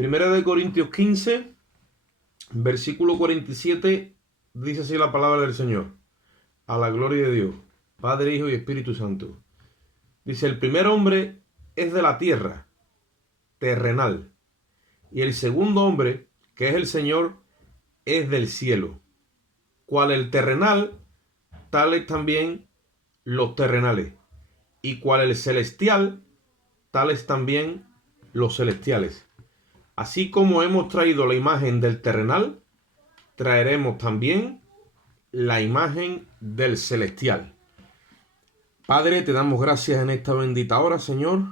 Primera de Corintios 15, versículo 47, dice así la palabra del Señor. A la gloria de Dios, Padre, Hijo y Espíritu Santo. Dice, el primer hombre es de la tierra, terrenal. Y el segundo hombre, que es el Señor, es del cielo. Cual el terrenal, tales también los terrenales. Y cual el celestial, tales también los celestiales. Así como hemos traído la imagen del terrenal, traeremos también la imagen del celestial. Padre, te damos gracias en esta bendita hora, Señor,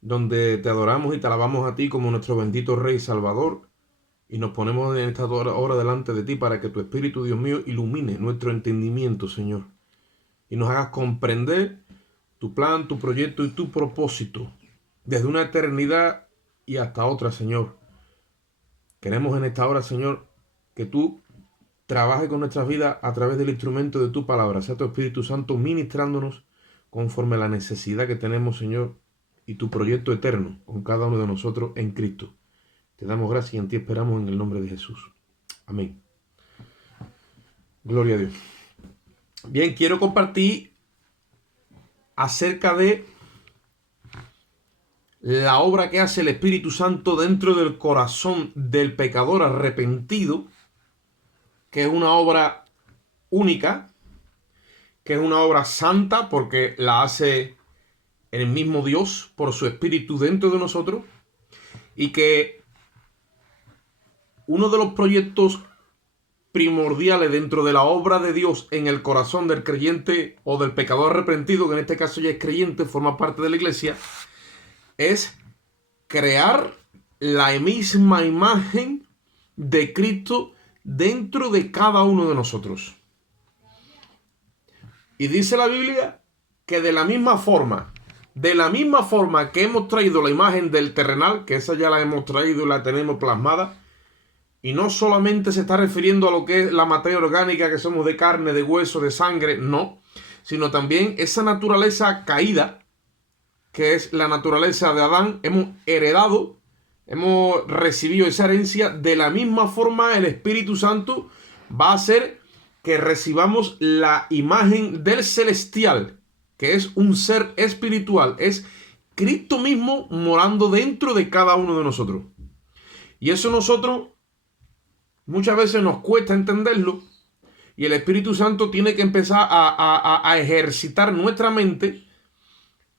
donde te adoramos y te alabamos a ti como nuestro bendito Rey Salvador, y nos ponemos en esta hora delante de ti para que tu Espíritu, Dios mío, ilumine nuestro entendimiento, Señor, y nos hagas comprender tu plan, tu proyecto y tu propósito, desde una eternidad y hasta otra, Señor. Queremos en esta hora, Señor, que tú trabajes con nuestras vidas a través del instrumento de tu palabra, sea tu Espíritu Santo ministrándonos conforme a la necesidad que tenemos, Señor, y tu proyecto eterno con cada uno de nosotros en Cristo. Te damos gracias y en ti esperamos en el nombre de Jesús. Amén. Gloria a Dios. Bien, quiero compartir acerca de la obra que hace el Espíritu Santo dentro del corazón del pecador arrepentido, que es una obra única, que es una obra santa porque la hace el mismo Dios por su Espíritu dentro de nosotros, y que uno de los proyectos primordiales dentro de la obra de Dios en el corazón del creyente o del pecador arrepentido, que en este caso ya es creyente, forma parte de la iglesia, es crear la misma imagen de Cristo dentro de cada uno de nosotros. Y dice la Biblia que de la misma forma que hemos traído la imagen del terrenal, que esa ya la hemos traído y la tenemos plasmada, y no solamente se está refiriendo a lo que es la materia orgánica, que somos de carne, de hueso, de sangre, no, sino también esa naturaleza caída, que es la naturaleza de Adán, hemos heredado, hemos recibido esa herencia. De la misma forma el Espíritu Santo va a hacer que recibamos la imagen del celestial, que es un ser espiritual, es Cristo mismo morando dentro de cada uno de nosotros. Y eso nosotros muchas veces nos cuesta entenderlo, y el Espíritu Santo tiene que empezar a ejercitar nuestra mente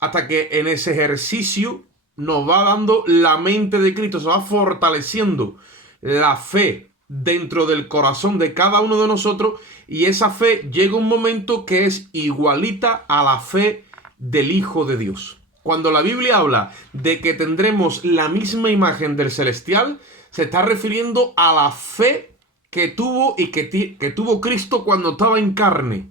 hasta que en ese ejercicio nos va dando la mente de Cristo, se va fortaleciendo la fe dentro del corazón de cada uno de nosotros, y esa fe llega un momento que es igualita a la fe del Hijo de Dios. Cuando la Biblia habla de que tendremos la misma imagen del celestial, se está refiriendo a la fe que tuvo y que tuvo Cristo cuando estaba en carne.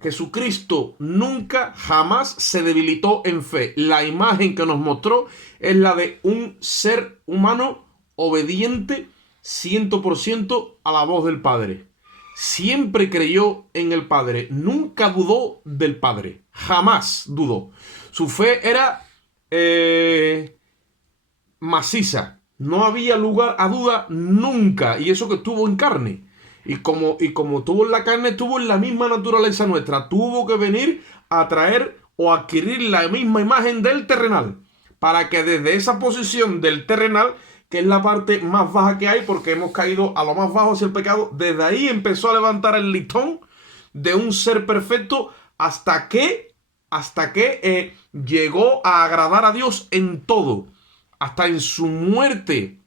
Jesucristo nunca, jamás se debilitó en fe. La imagen que nos mostró es la de un ser humano obediente 100% a la voz del Padre. Siempre creyó en el Padre, nunca dudó del Padre, jamás dudó. Su fe era maciza, no había lugar a duda nunca, y eso que estuvo en carne. Y como tuvo en la carne, tuvo en la misma naturaleza nuestra. Tuvo que venir a traer o adquirir la misma imagen del terrenal, para que desde esa posición del terrenal, que es la parte más baja que hay, porque hemos caído a lo más bajo hacia el pecado, desde ahí empezó a levantar el listón de un ser perfecto hasta que llegó a agradar a Dios en todo, hasta en su muerte,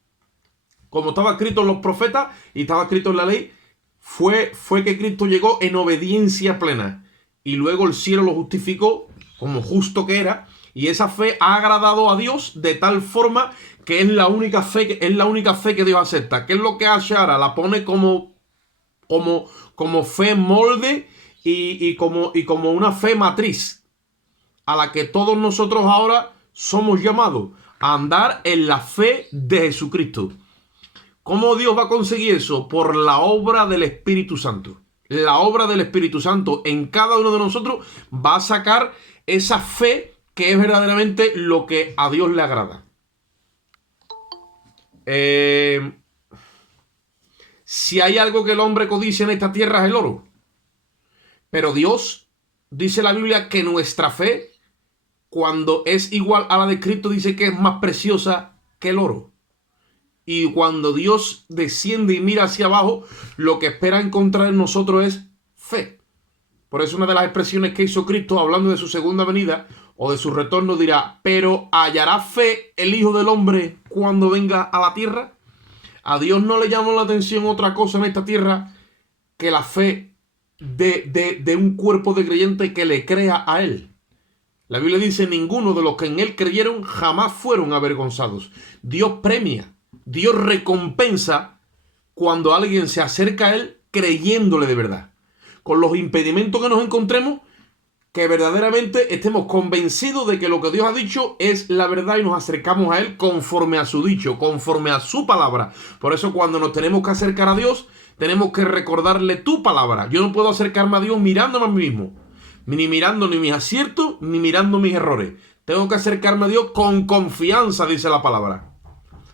como estaba escrito en los profetas y estaba escrito en la ley. Fue que Cristo llegó en obediencia plena, y luego el cielo lo justificó como justo que era, y esa fe ha agradado a Dios de tal forma que es la única fe que Dios acepta. ¿Qué es lo que hace ahora? La pone como fe molde y como una fe matriz, a la que todos nosotros ahora somos llamados a andar en la fe de Jesucristo. ¿Cómo Dios va a conseguir eso? Por la obra del Espíritu Santo. La obra del Espíritu Santo en cada uno de nosotros va a sacar esa fe que es verdaderamente lo que a Dios le agrada. Si hay algo que el hombre codicia en esta tierra es el oro. Pero Dios, dice la Biblia, que nuestra fe, cuando es igual a la de Cristo, dice que es más preciosa que el oro. Y cuando Dios desciende y mira hacia abajo, lo que espera encontrar en nosotros es fe. Por eso una de las expresiones que hizo Cristo hablando de su segunda venida o de su retorno dirá: pero ¿hallará fe el Hijo del Hombre cuando venga a la tierra? A Dios no le llamó la atención otra cosa en esta tierra que la fe de un cuerpo de creyentes que le crea a Él. La Biblia dice: ninguno de los que en Él creyeron jamás fueron avergonzados. Dios premia, Dios recompensa cuando alguien se acerca a Él creyéndole de verdad. Con los impedimentos que nos encontremos, que verdaderamente estemos convencidos de que lo que Dios ha dicho es la verdad y nos acercamos a Él conforme a su dicho, conforme a su palabra. Por eso cuando nos tenemos que acercar a Dios, tenemos que recordarle tu palabra. Yo no puedo acercarme a Dios mirándome a mí mismo, ni mirando ni mis aciertos, ni mirando mis errores. Tengo que acercarme a Dios con confianza, dice la palabra,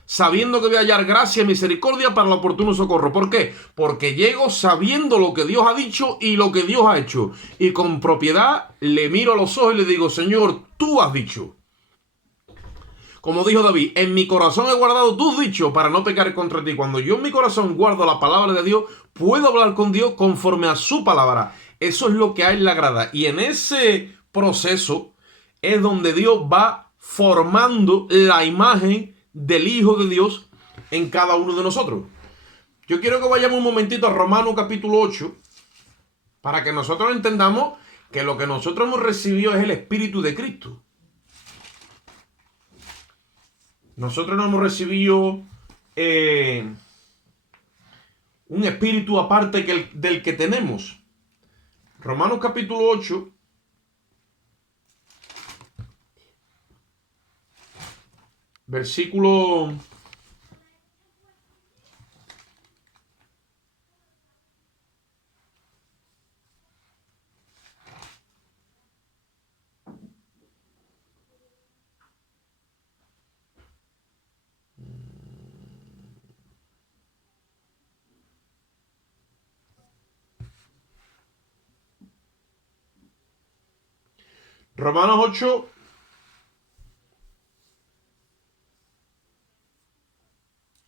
sabiendo que voy a hallar gracia y misericordia para el oportuno socorro. ¿Por qué? Porque llego sabiendo lo que Dios ha dicho y lo que Dios ha hecho. Y con propiedad le miro a los ojos y le digo: Señor, tú has dicho. Como dijo David: en mi corazón he guardado tus dichos para no pecar contra ti. Cuando yo en mi corazón guardo la palabra de Dios, puedo hablar con Dios conforme a su palabra. Eso es lo que a Él le agrada. Y en ese proceso es donde Dios va formando la imagen del Hijo de Dios en cada uno de nosotros. Yo quiero que vayamos un momentito a Romanos capítulo 8 para que nosotros entendamos que lo que nosotros hemos recibido es el Espíritu de Cristo. Nosotros no hemos recibido un espíritu aparte del que tenemos. Romanos capítulo 8, versículo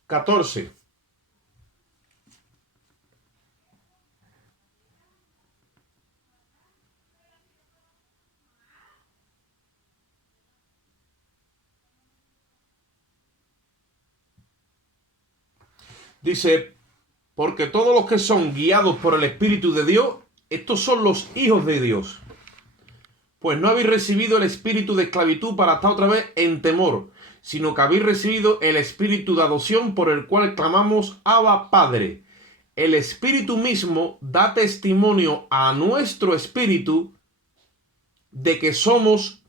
14. Dice: porque todos los que son guiados por el Espíritu de Dios, estos son los hijos de Dios. Pues no habéis recibido el espíritu de esclavitud para estar otra vez en temor, sino que habéis recibido el espíritu de adopción por el cual clamamos: Abba, Padre. El Espíritu mismo da testimonio a nuestro espíritu de que somos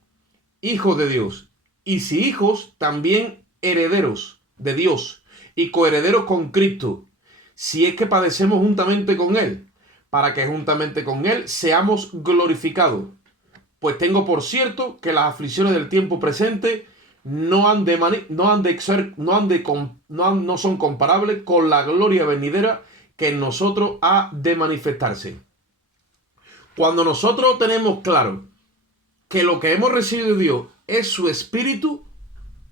hijos de Dios. Y si hijos, también herederos de Dios y coherederos con Cristo, si es que padecemos juntamente con Él, para que juntamente con Él seamos glorificados. Pues tengo por cierto que las aflicciones del tiempo presente no son comparables con la gloria venidera que en nosotros ha de manifestarse. Cuando nosotros tenemos claro que lo que hemos recibido de Dios es su espíritu,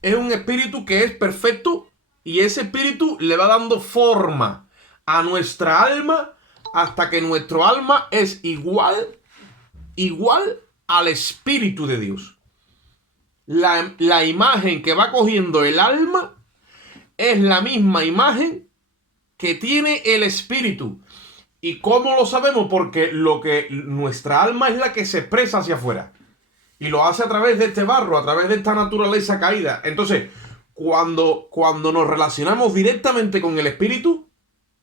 es un espíritu que es perfecto, y ese espíritu le va dando forma a nuestra alma hasta que nuestro alma es igual al Espíritu de Dios. La imagen que va cogiendo el alma es la misma imagen que tiene el Espíritu. ¿Y cómo lo sabemos? Porque nuestra alma es la que se expresa hacia afuera. Y lo hace a través de este barro, a través de esta naturaleza caída. Entonces, cuando nos relacionamos directamente con el Espíritu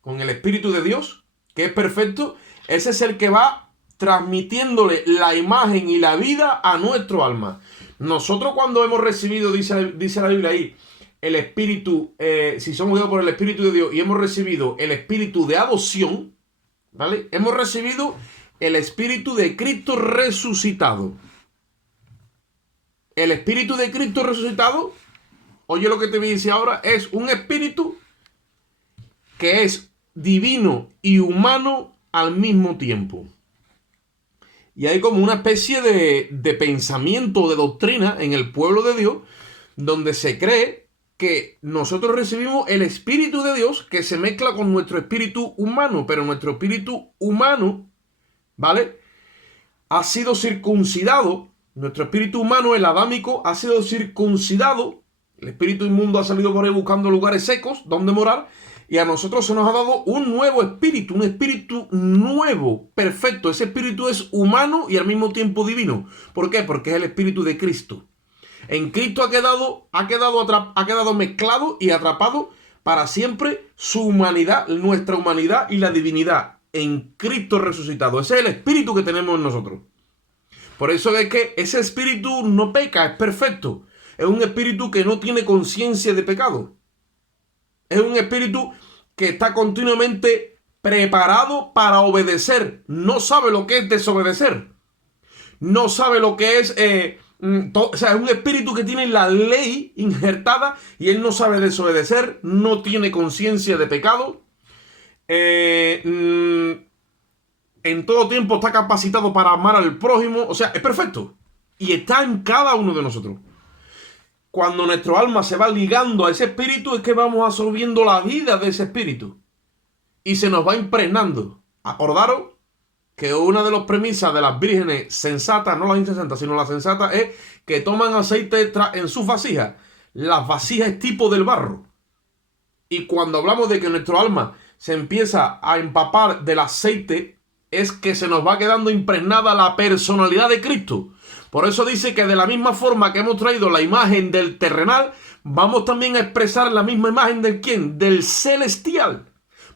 de Dios, que es perfecto, ese es el que va transmitiéndole la imagen y la vida a nuestro alma. Nosotros cuando hemos recibido, dice la Biblia ahí, el Espíritu, si somos guiados por el Espíritu de Dios y hemos recibido el Espíritu de adopción, ¿vale? Hemos recibido el Espíritu de Cristo resucitado. El Espíritu de Cristo resucitado, oye lo que te voy a decir ahora, es un espíritu que es divino y humano al mismo tiempo. Y hay como una especie de pensamiento, de doctrina en el pueblo de Dios, donde se cree que nosotros recibimos el Espíritu de Dios que se mezcla con nuestro espíritu humano, pero nuestro espíritu humano, ¿vale?, ha sido circuncidado. Nuestro espíritu humano, el adámico, ha sido circuncidado. El espíritu inmundo ha salido por ahí buscando lugares secos donde morar. Y a nosotros se nos ha dado un nuevo espíritu, un espíritu nuevo, perfecto. Ese espíritu es humano y al mismo tiempo divino. ¿Por qué? Porque es el espíritu de Cristo. En Cristo ha quedado mezclado y atrapado para siempre su humanidad, nuestra humanidad y la divinidad. En Cristo resucitado. Ese es el espíritu que tenemos en nosotros. Por eso es que ese espíritu no peca, es perfecto. Es un espíritu que no tiene conciencia de pecado. Es un espíritu que está continuamente preparado para obedecer. No sabe lo que es desobedecer. No sabe lo que es... o sea, es un espíritu que tiene la ley injertada y él no sabe desobedecer. No tiene conciencia de pecado. En todo tiempo está capacitado para amar al prójimo. O sea, es perfecto. Y está en cada uno de nosotros. Cuando nuestro alma se va ligando a ese espíritu, es que vamos absorbiendo la vida de ese espíritu. Y se nos va impregnando. Acordaros que una de las premisas de las vírgenes sensatas, no las insensatas, sino las sensatas, es que toman aceite en sus vasijas. Las vasijas es tipo del barro. Y cuando hablamos de que nuestro alma se empieza a empapar del aceite, es que se nos va quedando impregnada la personalidad de Cristo. Por eso dice que de la misma forma que hemos traído la imagen del terrenal, vamos también a expresar la misma imagen del ¿quién? Del celestial.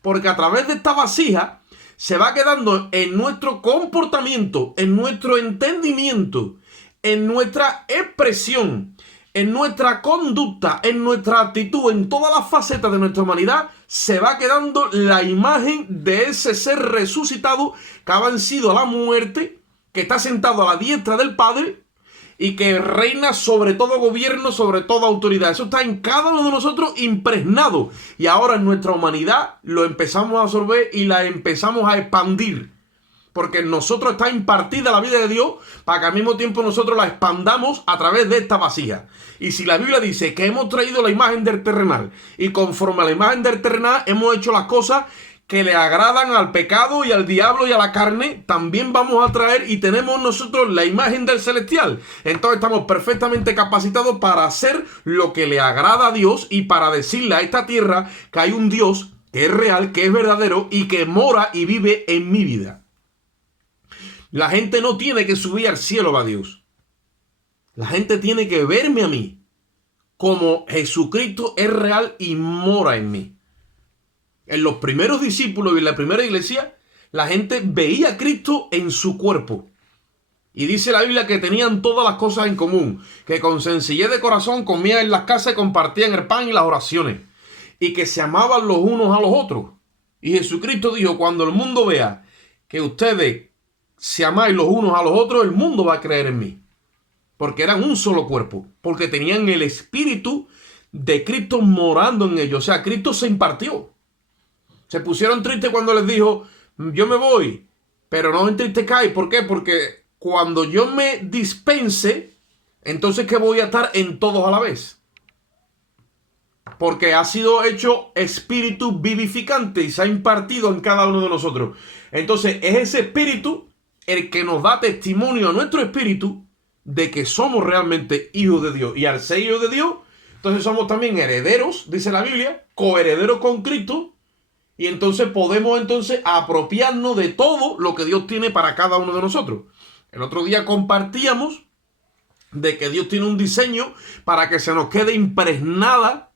Porque a través de esta vasija se va quedando en nuestro comportamiento, en nuestro entendimiento, en nuestra expresión, en nuestra conducta, en nuestra actitud, en todas las facetas de nuestra humanidad, se va quedando la imagen de ese ser resucitado que ha vencido a la muerte, que está sentado a la diestra del Padre y que reina sobre todo gobierno, sobre toda autoridad. Eso está en cada uno de nosotros impregnado. Y ahora en nuestra humanidad lo empezamos a absorber y la empezamos a expandir. Porque en nosotros está impartida la vida de Dios para que al mismo tiempo nosotros la expandamos a través de esta vasija. Y si la Biblia dice que hemos traído la imagen del terrenal y conforme a la imagen del terrenal hemos hecho las cosas que le agradan al pecado y al diablo y a la carne, también vamos a traer y tenemos nosotros la imagen del celestial. Entonces estamos perfectamente capacitados para hacer lo que le agrada a Dios y para decirle a esta tierra que hay un Dios que es real, que es verdadero y que mora y vive en mi vida. La gente no tiene que subir al cielo a Dios. La gente tiene que verme a mí como Jesucristo es real y mora en mí. En los primeros discípulos y en la primera iglesia, la gente veía a Cristo en su cuerpo. Y dice la Biblia que tenían todas las cosas en común, que con sencillez de corazón comían en las casas y compartían el pan y las oraciones, y que se amaban los unos a los otros. Y Jesucristo dijo, cuando el mundo vea que ustedes se amáis los unos a los otros, el mundo va a creer en mí. Porque eran un solo cuerpo, porque tenían el Espíritu de Cristo morando en ellos. O sea, Cristo se impartió. Se pusieron tristes cuando les dijo, yo me voy, pero no entristezcáis. ¿Por qué? Porque cuando yo me dispense, entonces que voy a estar en todos a la vez. Porque ha sido hecho espíritu vivificante y se ha impartido en cada uno de nosotros. Entonces es ese espíritu el que nos da testimonio a nuestro espíritu de que somos realmente hijos de Dios. Y al ser hijos de Dios, entonces somos también herederos, dice la Biblia, coherederos con Cristo. Y entonces podemos apropiarnos de todo lo que Dios tiene para cada uno de nosotros. El otro día compartíamos de que Dios tiene un diseño para que se nos quede impregnada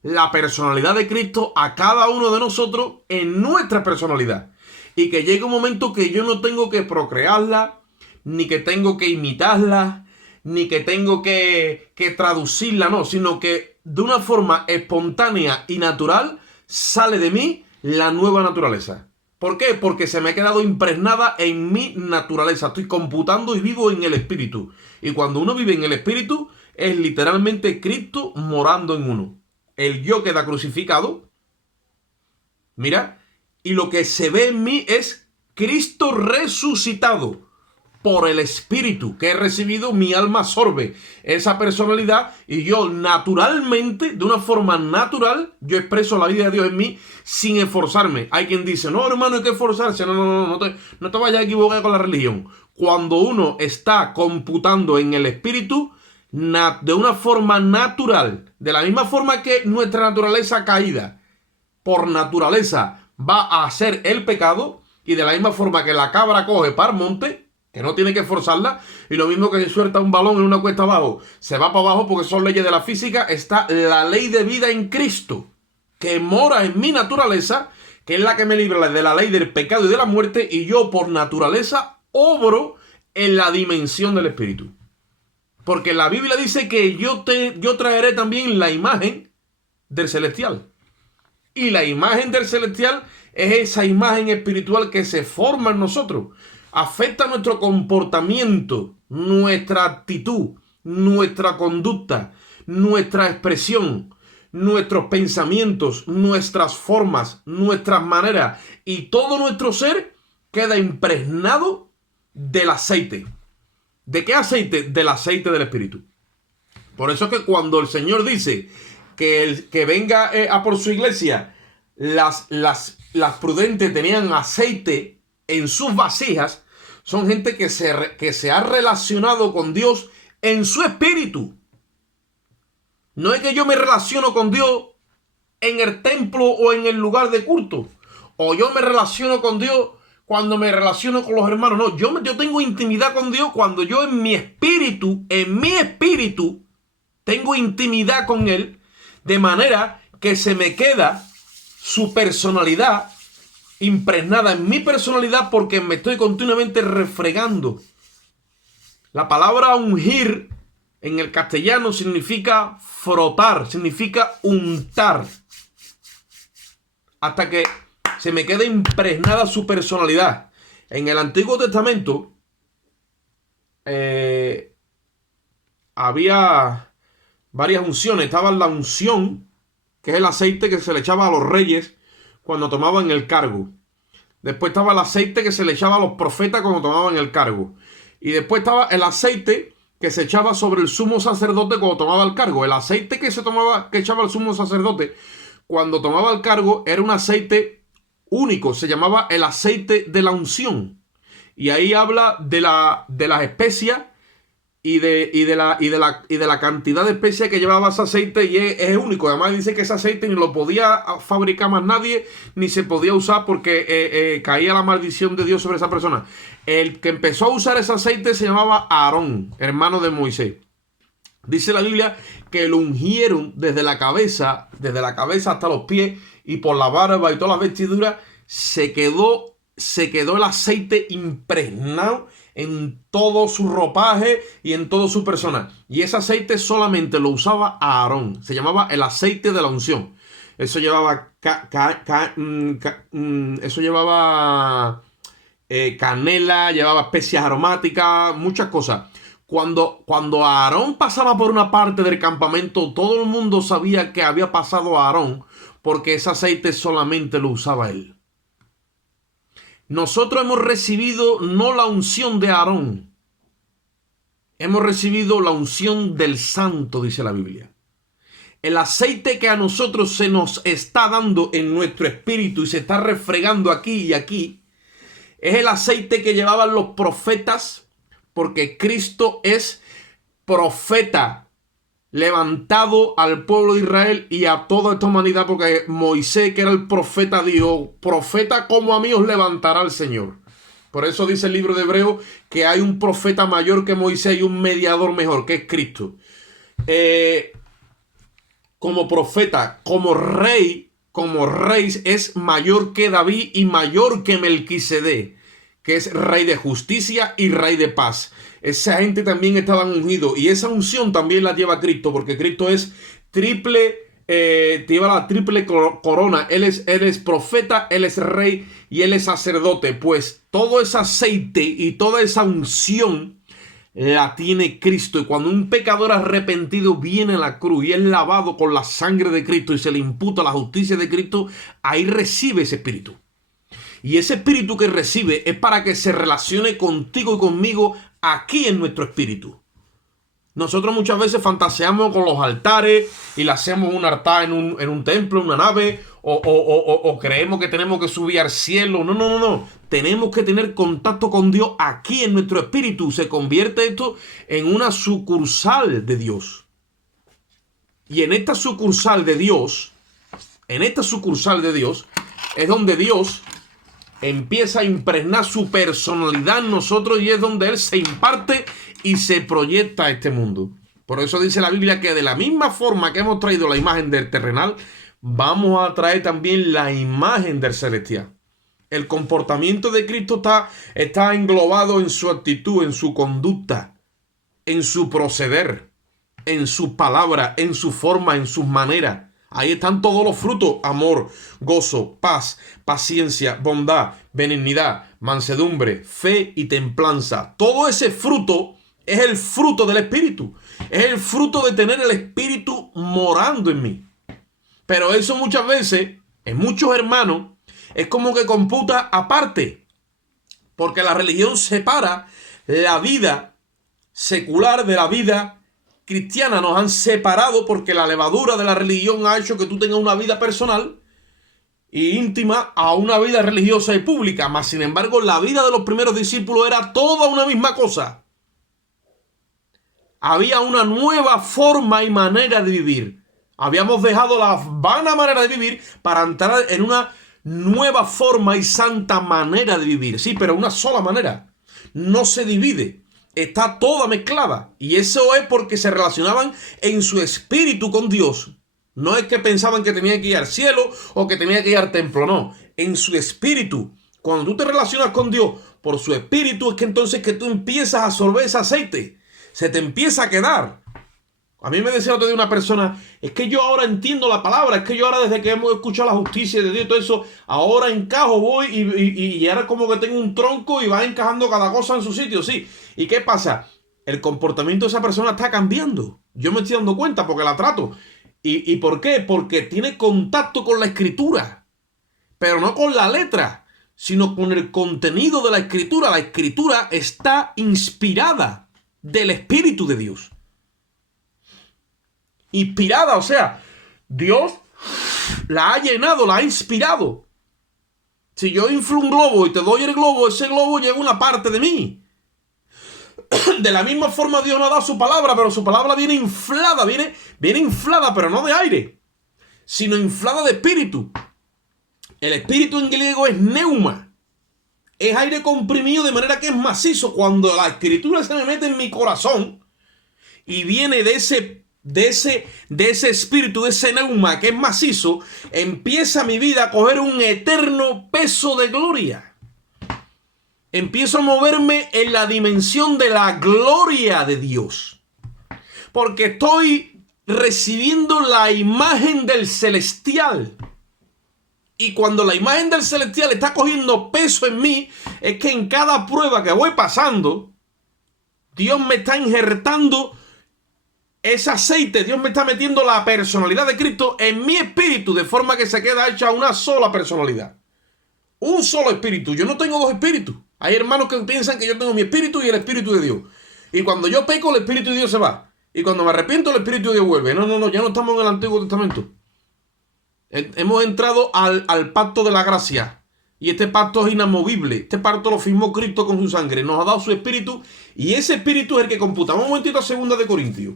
la personalidad de Cristo a cada uno de nosotros en nuestra personalidad. Y que llegue un momento que yo no tengo que procrearla, ni que tengo que imitarla, ni que tengo que traducirla, no, sino que de una forma espontánea y natural sale de mí la nueva naturaleza. ¿Por qué? Porque se me ha quedado impregnada en mi naturaleza. Estoy computando y vivo en el espíritu. Y cuando uno vive en el espíritu, es literalmente Cristo morando en uno. El yo queda crucificado, mira, y lo que se ve en mí es Cristo resucitado por el Espíritu que he recibido. Mi alma absorbe esa personalidad y yo naturalmente, de una forma natural, yo expreso la vida de Dios en mí sin esforzarme. Hay quien dice, no, hermano, hay que esforzarse. No te vayas a equivocar con la religión. Cuando uno está computando en el Espíritu, de una forma natural, de la misma forma que nuestra naturaleza caída, por naturaleza, va a hacer el pecado, y de la misma forma que la cabra coge para el monte, que no tiene que forzarla, y lo mismo que se suelta un balón en una cuesta abajo, se va para abajo porque son leyes de la física, está la ley de vida en Cristo, que mora en mi naturaleza, que es la que me libra de la ley del pecado y de la muerte, y yo por naturaleza obro en la dimensión del Espíritu. Porque la Biblia dice que yo traeré también la imagen del celestial. Y la imagen del celestial es esa imagen espiritual que se forma en nosotros. Afecta nuestro comportamiento, nuestra actitud, nuestra conducta, nuestra expresión, nuestros pensamientos, nuestras formas, nuestras maneras. Y todo nuestro ser queda impregnado del aceite. ¿De qué aceite? Del aceite del Espíritu. Por eso es que cuando el Señor dice que venga a por su iglesia, las prudentes tenían aceite en sus vasijas, son gente que se ha relacionado con Dios en su espíritu. No es que yo me relaciono con Dios en el templo o en el lugar de culto, o yo me relaciono con Dios cuando me relaciono con los hermanos. No, yo tengo intimidad con Dios cuando yo en mi espíritu, tengo intimidad con Él, de manera que se me queda su personalidad impregnada en mi personalidad porque me estoy continuamente refregando. La palabra ungir en el castellano significa frotar, significa untar, hasta que se me queda impregnada su personalidad. En el Antiguo Testamento había varias unciones. Estaba la unción, que es el aceite que se le echaba a los reyes cuando tomaban el cargo. Después estaba el aceite que se le echaba a los profetas cuando tomaban el cargo. Y después estaba el aceite que se echaba sobre el sumo sacerdote cuando tomaba el cargo. El aceite que echaba el sumo sacerdote cuando tomaba el cargo era un aceite único, se llamaba el aceite de la unción. Y ahí habla de las especias y de la cantidad de especias que llevaba ese aceite, y es único. Además dice que ese aceite ni lo podía fabricar más nadie, ni se podía usar porque caía la maldición de Dios sobre esa persona. El que empezó a usar ese aceite se llamaba Aarón, hermano de Moisés. Dice la Biblia que lo ungieron desde la cabeza hasta los pies, y por la barba y todas las vestiduras se quedó el aceite impregnado en todo su ropaje y en toda su persona. Y ese aceite solamente lo usaba Aarón. Se llamaba el aceite de la unción. Eso llevaba canela, llevaba especias aromáticas, muchas cosas. Cuando Aarón pasaba por una parte del campamento, todo el mundo sabía que había pasado a Aarón, porque ese aceite solamente lo usaba él. Nosotros hemos recibido no la unción de Aarón, hemos recibido la unción del Santo, dice la Biblia. El aceite que a nosotros se nos está dando en nuestro espíritu y se está refregando aquí y aquí, es el aceite que llevaban los profetas, porque Cristo es profeta levantado al pueblo de Israel y a toda esta humanidad, porque Moisés, que era el profeta, dijo: profeta como a mí os levantará el Señor. Por eso dice el libro de Hebreos que hay un profeta mayor que Moisés y un mediador mejor, que es Cristo. Como profeta, como rey es mayor que David y mayor que Melquisedec, que es rey de justicia y rey de paz. Esa gente también estaba ungido, y esa unción también la lleva Cristo, porque Cristo es lleva la triple corona. Él es profeta, Él es rey y Él es sacerdote. Pues todo ese aceite y toda esa unción la tiene Cristo. Y cuando un pecador arrepentido viene a la cruz y es lavado con la sangre de Cristo y se le imputa la justicia de Cristo, ahí recibe ese espíritu. Y ese espíritu que recibe es para que se relacione contigo y conmigo aquí en nuestro espíritu. Nosotros muchas veces fantaseamos con los altares y le hacemos un altar en un templo, en una nave, o creemos que tenemos que subir al cielo. No. Tenemos que tener contacto con Dios aquí en nuestro espíritu. Se convierte esto en una sucursal de Dios. Y en esta sucursal de Dios, es donde Dios empieza a impregnar su personalidad en nosotros y es donde Él se imparte y se proyecta a este mundo. Por eso dice la Biblia que de la misma forma que hemos traído la imagen del terrenal, vamos a traer también la imagen del celestial. El comportamiento de Cristo está englobado en su actitud, en su conducta, en su proceder, en su palabra, en su forma, en sus maneras. Ahí están todos los frutos: amor, gozo, paz, paciencia, bondad, benignidad, mansedumbre, fe y templanza. Todo ese fruto es el fruto del Espíritu. Es el fruto de tener el Espíritu morando en mí. Pero eso muchas veces, en muchos hermanos, es como que computa aparte. Porque la religión separa la vida secular de la vida cristiana. Nos han separado porque la levadura de la religión ha hecho que tú tengas una vida personal e íntima a una vida religiosa y pública. Mas, sin embargo, la vida de los primeros discípulos era toda una misma cosa. Había una nueva forma y manera de vivir. Habíamos dejado la vana manera de vivir para entrar en una nueva forma y santa manera de vivir. Sí, pero una sola manera. No se divide. Está toda mezclada. Y eso es porque se relacionaban en su espíritu con Dios. No es que pensaban que tenían que ir al cielo o que tenían que ir al templo. No. En su espíritu. Cuando tú te relacionas con Dios por su espíritu, es que entonces que tú empiezas a absorber ese aceite. Se te empieza a quedar. A mí me decía otro día una persona: es que yo ahora entiendo la palabra, es que yo ahora desde que hemos escuchado la justicia de Dios y todo eso, ahora encajo, voy y ahora como que tengo un tronco y va encajando cada cosa en su sitio, sí. ¿Y qué pasa? El comportamiento de esa persona está cambiando. Yo me estoy dando cuenta porque la trato. ¿Y por qué? Porque tiene contacto con la escritura, pero no con la letra, sino con el contenido de la escritura. La escritura está inspirada del Espíritu de Dios. Inspirada, o sea, Dios la ha llenado, la ha inspirado. Si yo inflo un globo y te doy el globo, ese globo lleva una parte de mí. De la misma forma Dios nos ha dado su palabra, pero su palabra viene inflada, viene inflada, pero no de aire, sino inflada de espíritu. El espíritu en griego es neuma. Es aire comprimido de manera que es macizo. Cuando la escritura se me mete en mi corazón y viene de ese espíritu, de ese neuma que es macizo, empieza mi vida a coger un eterno peso de gloria. Empiezo a moverme en la dimensión de la gloria de Dios. Porque estoy recibiendo la imagen del celestial. Y cuando la imagen del celestial está cogiendo peso en mí, es que en cada prueba que voy pasando, Dios me está injertando ese aceite. Dios me está metiendo la personalidad de Cristo en mi espíritu, de forma que se queda hecha una sola personalidad. Un solo espíritu. Yo no tengo dos espíritus. Hay hermanos que piensan que yo tengo mi espíritu y el espíritu de Dios. Y cuando yo peco, el espíritu de Dios se va. Y cuando me arrepiento, el espíritu de Dios vuelve. No, ya no estamos en el Antiguo Testamento. Hemos entrado al pacto de la gracia. Y este pacto es inamovible. Este pacto lo firmó Cristo con su sangre. Nos ha dado su espíritu. Y ese espíritu es el que computa. Vamos un momentito a 2 de Corintios.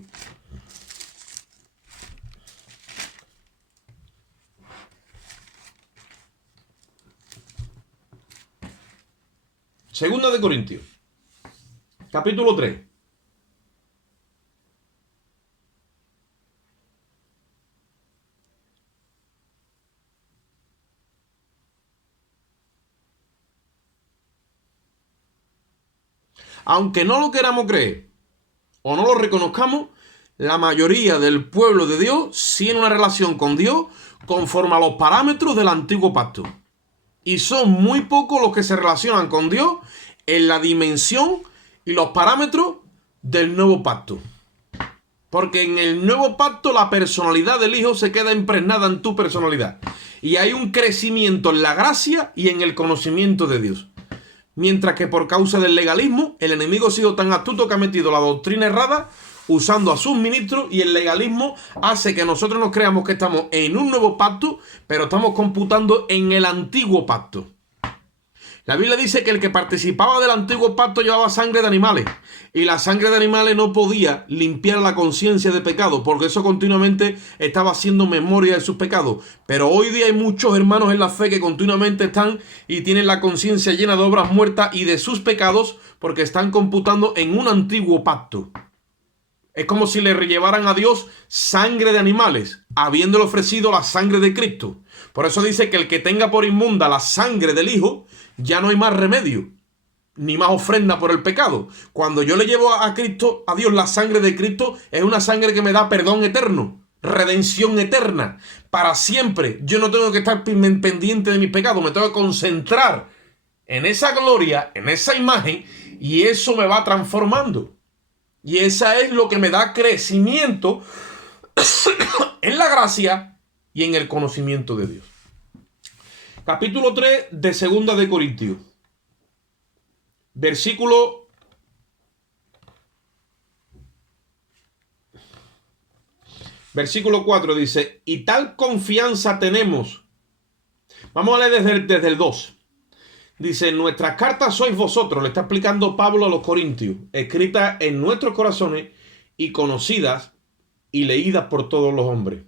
Segunda de Corintios, capítulo 3. Aunque no lo queramos creer o no lo reconozcamos, la mayoría del pueblo de Dios tiene una relación con Dios conforme a los parámetros del antiguo pacto. Y son muy pocos los que se relacionan con Dios en la dimensión y los parámetros del nuevo pacto. Porque en el nuevo pacto la personalidad del Hijo se queda impregnada en tu personalidad. Y hay un crecimiento en la gracia y en el conocimiento de Dios. Mientras que por causa del legalismo, el enemigo ha sido tan astuto que ha metido la doctrina errada usando a sus ministros, y el legalismo hace que nosotros nos creamos que estamos en un nuevo pacto, pero estamos computando en el antiguo pacto. La Biblia dice que el que participaba del antiguo pacto llevaba sangre de animales, y la sangre de animales no podía limpiar la conciencia de pecado, porque eso continuamente estaba haciendo memoria de sus pecados. Pero hoy día hay muchos hermanos en la fe que continuamente están y tienen la conciencia llena de obras muertas y de sus pecados, porque están computando en un antiguo pacto. Es como si le llevaran a Dios sangre de animales, habiéndole ofrecido la sangre de Cristo. Por eso dice que el que tenga por inmunda la sangre del Hijo, ya no hay más remedio, ni más ofrenda por el pecado. Cuando yo le llevo a Cristo, a Dios, la sangre de Cristo, es una sangre que me da perdón eterno, redención eterna, para siempre. Yo no tengo que estar pendiente de mis pecados, me tengo que concentrar en esa gloria, en esa imagen, y eso me va transformando. Y esa es lo que me da crecimiento en la gracia y en el conocimiento de Dios. Capítulo 3 de 2 de Corintios. Versículo 4 dice: y tal confianza tenemos. Vamos a leer desde el 2. Dice: nuestras cartas sois vosotros, le está explicando Pablo a los corintios, escritas en nuestros corazones y conocidas y leídas por todos los hombres,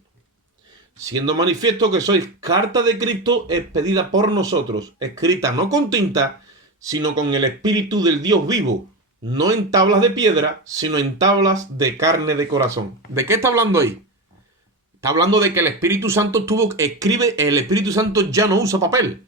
siendo manifiesto que sois carta de Cristo expedida por nosotros, escrita no con tinta, sino con el Espíritu del Dios vivo, no en tablas de piedra, sino en tablas de carne de corazón. ¿De qué está hablando ahí? Está hablando de que el Espíritu Santo el Espíritu Santo ya no usa papel,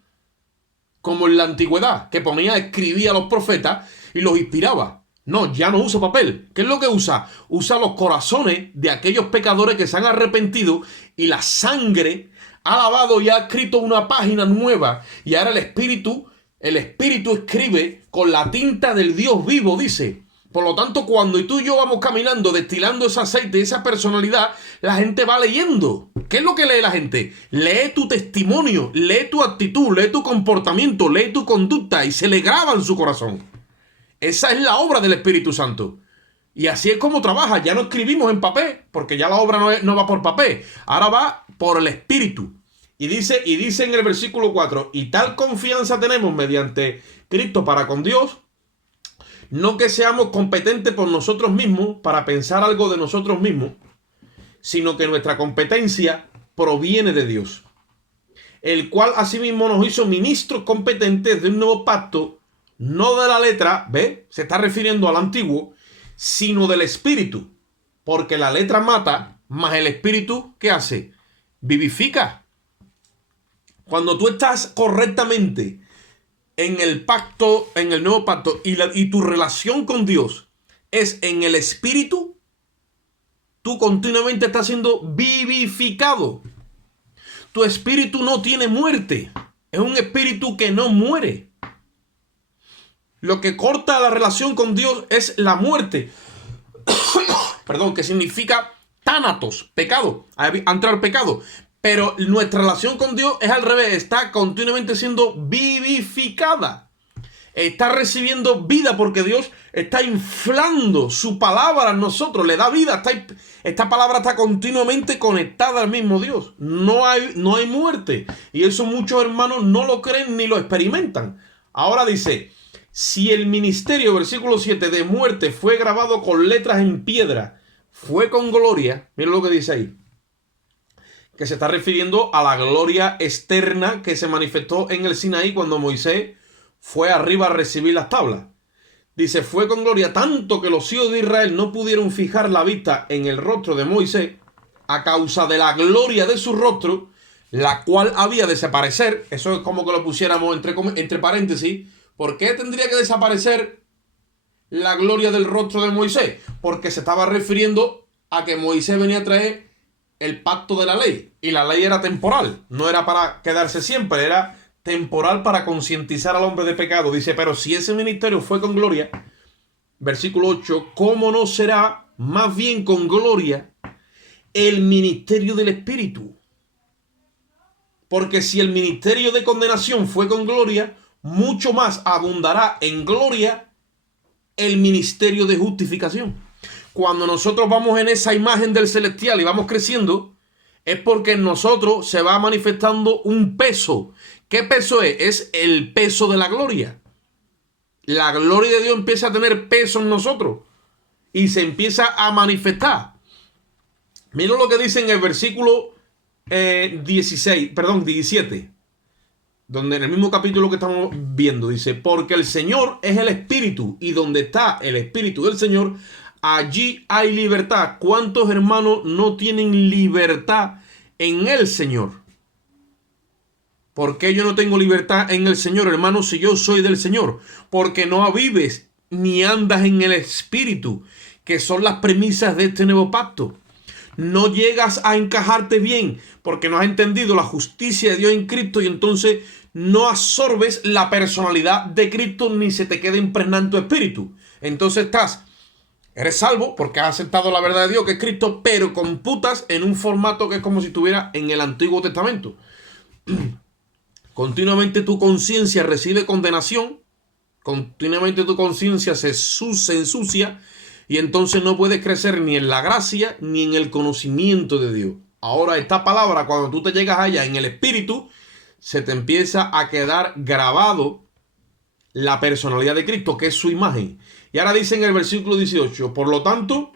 como en la antigüedad, que escribía a los profetas y los inspiraba. No, ya no usa papel. ¿Qué es lo que usa? Usa los corazones de aquellos pecadores que se han arrepentido, y la sangre ha lavado y ha escrito una página nueva. Y ahora el Espíritu escribe con la tinta del Dios vivo, dice. Por lo tanto, cuando tú y yo vamos caminando, destilando ese aceite, esa personalidad, la gente va leyendo. ¿Qué es lo que lee la gente? Lee tu testimonio, lee tu actitud, lee tu comportamiento, lee tu conducta, y se le graba en su corazón. Esa es la obra del Espíritu Santo. Y así es como trabaja. Ya no escribimos en papel, porque ya la obra no va por papel. Ahora va por el Espíritu. Y dice en el versículo 4: y tal confianza tenemos mediante Cristo para con Dios, no que seamos competentes por nosotros mismos para pensar algo de nosotros mismos, sino que nuestra competencia proviene de Dios, el cual asimismo nos hizo ministros competentes de un nuevo pacto, no de la letra, ¿ve? Se está refiriendo al antiguo, sino del Espíritu, porque la letra mata, mas el Espíritu, ¿qué hace? Vivifica. Cuando tú estás correctamente en el pacto, en el nuevo pacto, y tu relación con Dios es en el Espíritu, tú continuamente estás siendo vivificado. Tu espíritu no tiene muerte. Es un espíritu que no muere. Lo que corta la relación con Dios es la muerte. Perdón, que significa tánatos, pecado, entrar al pecado. Pero nuestra relación con Dios es al revés, está continuamente siendo vivificada. Está recibiendo vida porque Dios está inflando su palabra en nosotros, le da vida. Esta palabra está continuamente conectada al mismo Dios. No hay muerte. Y eso muchos hermanos no lo creen ni lo experimentan. Ahora dice: si el ministerio, versículo 7, de muerte fue grabado con letras en piedra, fue con gloria. Miren lo que dice ahí, que se está refiriendo a la gloria externa que se manifestó en el Sinaí cuando Moisés fue arriba a recibir las tablas. Dice: fue con gloria tanto que los hijos de Israel no pudieron fijar la vista en el rostro de Moisés a causa de la gloria de su rostro, la cual había de desaparecer. Eso es como que lo pusiéramos entre paréntesis. ¿Por qué tendría que desaparecer la gloria del rostro de Moisés? Porque se estaba refiriendo a que Moisés venía a traer el pacto de la ley, y la ley era temporal, no era para quedarse siempre, era temporal para concientizar al hombre de pecado. Dice: pero si ese ministerio fue con gloria, versículo 8, ¿cómo no será más bien con gloria el ministerio del Espíritu? Porque si el ministerio de condenación fue con gloria, mucho más abundará en gloria el ministerio de justificación. Cuando nosotros vamos en esa imagen del celestial y vamos creciendo, es porque en nosotros se va manifestando un peso. ¿Qué peso es? Es el peso de la gloria. La gloria de Dios empieza a tener peso en nosotros y se empieza a manifestar. Miren lo que dice en el versículo 17, donde en el mismo capítulo que estamos viendo dice, porque el Señor es el Espíritu, y donde está el Espíritu del Señor, allí hay libertad. ¿Cuántos hermanos no tienen libertad en el Señor? ¿Por qué yo no tengo libertad en el Señor, hermano, si yo soy del Señor? Porque no vives ni andas en el Espíritu, que son las premisas de este nuevo pacto. No llegas a encajarte bien porque no has entendido la justicia de Dios en Cristo, y entonces no absorbes la personalidad de Cristo ni se te queda impregnado en tu espíritu. Entonces eres salvo porque has aceptado la verdad de Dios, que es Cristo, pero computas en un formato que es como si estuviera en el Antiguo Testamento. Continuamente tu conciencia recibe condenación, continuamente tu conciencia se ensucia, y entonces no puedes crecer ni en la gracia ni en el conocimiento de Dios. Ahora esta palabra, cuando tú te llegas allá en el Espíritu, se te empieza a quedar grabado la personalidad de Cristo, que es su imagen. Y ahora dice en el versículo 18, por lo tanto,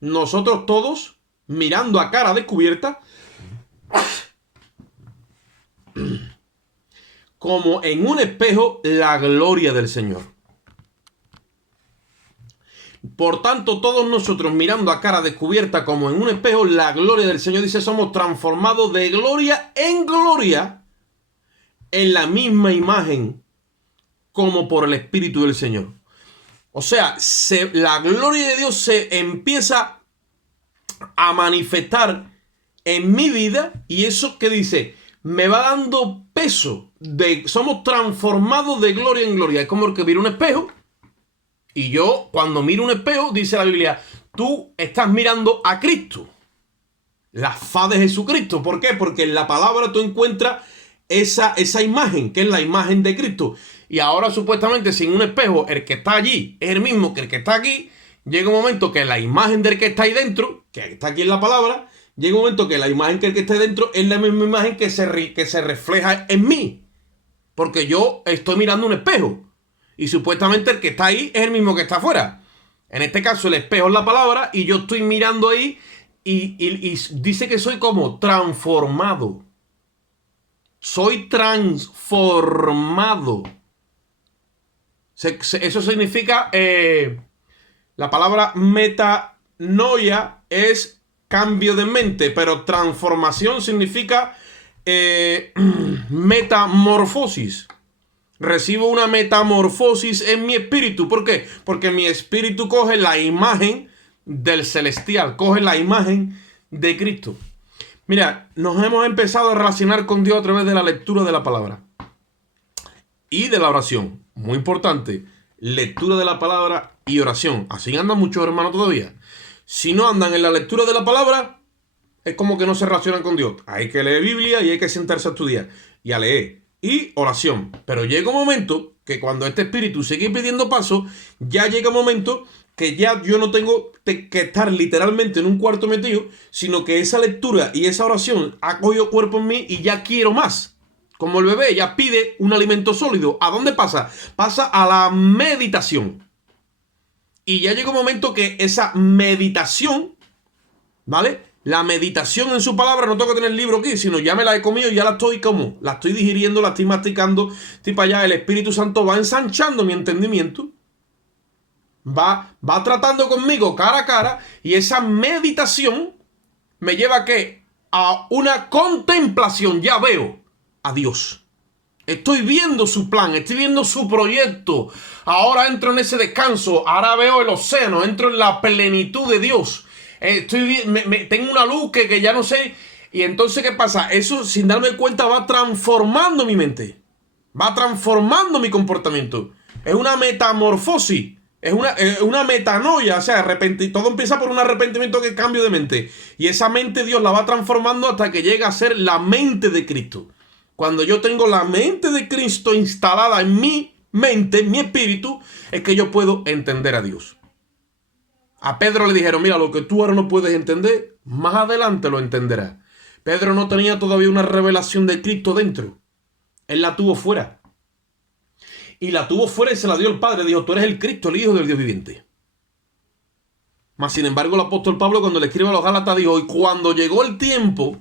nosotros todos, mirando a cara descubierta, como en un espejo, la gloria del Señor. Por tanto, todos nosotros, mirando a cara descubierta como en un espejo, la gloria del Señor, dice, somos transformados de gloria en gloria en la misma imagen como por el Espíritu del Señor. O sea, la gloria de Dios se empieza a manifestar en mi vida, y eso que dice, me va dando peso. Somos transformados de gloria en gloria. Es como que miro un espejo. Y yo, cuando miro un espejo, dice la Biblia, tú estás mirando a Cristo, la faz de Jesucristo. ¿Por qué? Porque en la palabra tú encuentras esa imagen, que es la imagen de Cristo. Y ahora, supuestamente, sin un espejo, el que está allí es el mismo que el que está aquí. Llega un momento que la imagen del que está ahí dentro, que está aquí en la palabra, llega un momento que la imagen que el que está ahí dentro es la misma imagen que se refleja en mí. Porque yo estoy mirando un espejo. Y supuestamente el que está ahí es el mismo que está afuera. En este caso el espejo es la palabra, y yo estoy mirando ahí y dice que soy como transformado. Soy transformado. Eso significa, la palabra metanoia es cambio de mente, pero transformación significa metamorfosis. Recibo una metamorfosis en mi espíritu. ¿Por qué? Porque mi espíritu coge la imagen del celestial, coge la imagen de Cristo. Mira, nos hemos empezado a relacionar con Dios a través de la lectura de la palabra y de la oración. Muy importante, lectura de la palabra y oración. Así andan muchos hermanos todavía. Si no andan en la lectura de la palabra, es como que no se relacionan con Dios. Hay que leer Biblia y hay que sentarse a estudiar y a leer. Y oración. Pero llega un momento que cuando este espíritu sigue pidiendo paso, ya llega un momento que ya yo no tengo que estar literalmente en un cuarto metido, sino que esa lectura y esa oración ha cogido cuerpo en mí y ya quiero más. Como el bebé ya pide un alimento sólido. ¿A dónde pasa? Pasa a la meditación. Y ya llega un momento que esa meditación, ¿vale? La meditación en su palabra, no tengo que tener el libro aquí, sino ya me la he comido y ya la estoy digiriendo, la estoy masticando, estoy para allá. El Espíritu Santo va ensanchando mi entendimiento, va tratando conmigo cara a cara, y esa meditación me lleva ¿a qué? A una contemplación. Ya veo a Dios. Estoy viendo su plan, estoy viendo su proyecto. Ahora entro en ese descanso, ahora veo el océano, entro en la plenitud de Dios. Tengo una luz que ya no sé. Y entonces, ¿qué pasa? Eso, sin darme cuenta, va transformando mi mente, va transformando mi comportamiento. Es una metamorfosis Es una metanoia, o sea, todo empieza por un arrepentimiento, que cambio de mente. Y esa mente Dios la va transformando hasta que llega a ser la mente de Cristo. Cuando yo tengo la mente de Cristo instalada en mi mente, en mi espíritu, es que yo puedo entender a Dios. A Pedro le dijeron, mira, lo que tú ahora no puedes entender, más adelante lo entenderás. Pedro no tenía todavía una revelación de Cristo dentro. Él la tuvo fuera. Y la tuvo fuera y se la dio el Padre. Dijo, tú eres el Cristo, el Hijo del Dios viviente. Mas, sin embargo, el apóstol Pablo, cuando le escribe a los Gálatas, dijo, y cuando llegó el tiempo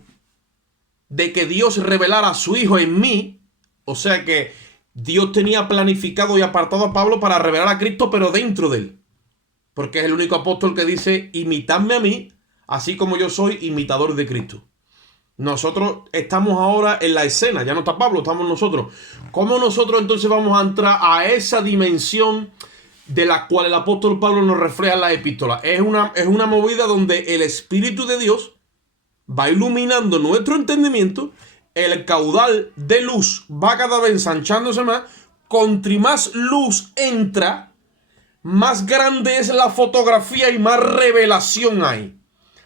de que Dios revelara a su Hijo en mí, o sea que Dios tenía planificado y apartado a Pablo para revelar a Cristo, pero dentro de él. Porque es el único apóstol que dice, imitadme a mí, así como yo soy imitador de Cristo. Nosotros estamos ahora en la escena, ya no está Pablo, estamos nosotros. ¿Cómo nosotros entonces vamos a entrar a esa dimensión de la cual el apóstol Pablo nos refleja en la epístola? Es una movida donde el Espíritu de Dios va iluminando nuestro entendimiento, el caudal de luz va cada vez ensanchándose más, contra más luz entra, más grande es la fotografía y más revelación hay.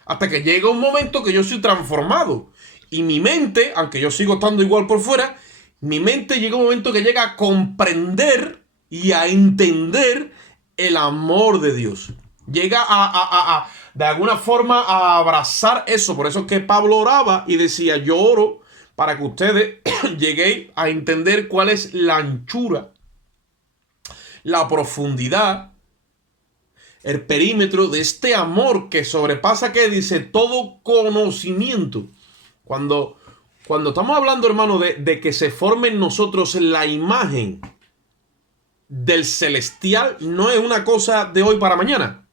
Hasta que llega un momento que yo soy transformado. Y mi mente, aunque yo sigo estando igual por fuera, mi mente llega un momento que llega a comprender y a entender el amor de Dios. Llega de alguna forma a abrazar eso. Por eso es que Pablo oraba y decía, yo oro para que ustedes lleguéis a entender cuál es la anchura, la profundidad, el perímetro de este amor que sobrepasa, que dice, todo conocimiento. Cuando estamos hablando, hermano, de que se forme en nosotros la imagen del celestial, no es una cosa de hoy para mañana.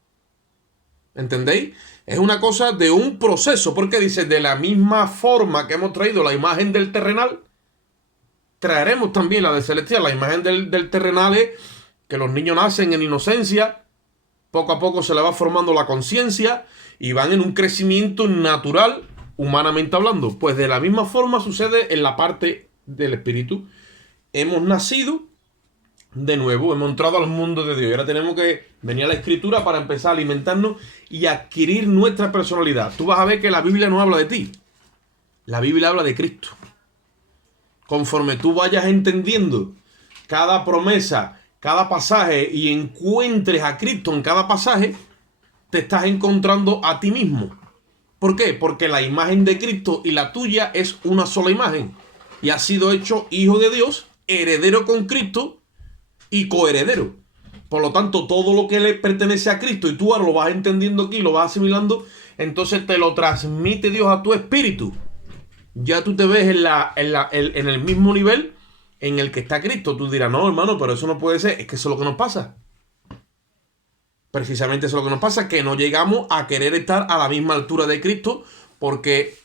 ¿Entendéis? Es una cosa de un proceso, porque dice, de la misma forma que hemos traído la imagen del terrenal, traeremos también la del celestial. La imagen del terrenal es que los niños nacen en inocencia, poco a poco se le va formando la conciencia y van en un crecimiento natural, humanamente hablando. Pues de la misma forma sucede en la parte del espíritu. Hemos nacido de nuevo, hemos entrado al mundo de Dios y ahora tenemos que venir a la escritura para empezar a alimentarnos y adquirir nuestra personalidad. Tú vas a ver que la Biblia no habla de ti, la Biblia habla de Cristo. Conforme tú vayas entendiendo cada promesa, cada pasaje y encuentres a Cristo en cada pasaje, te estás encontrando a ti mismo. ¿Por qué? Porque la imagen de Cristo y la tuya es una sola imagen. Y has sido hecho hijo de Dios, heredero con Cristo y coheredero. Por lo tanto, todo lo que le pertenece a Cristo y tú ahora lo vas entendiendo aquí, lo vas asimilando, entonces te lo transmite Dios a tu espíritu. Ya tú te ves en el mismo nivel en el que está Cristo. Tú dirás, no, hermano, pero eso no puede ser. Es que eso es lo que nos pasa. Precisamente eso es lo que nos pasa, que no llegamos a querer estar a la misma altura de Cristo porque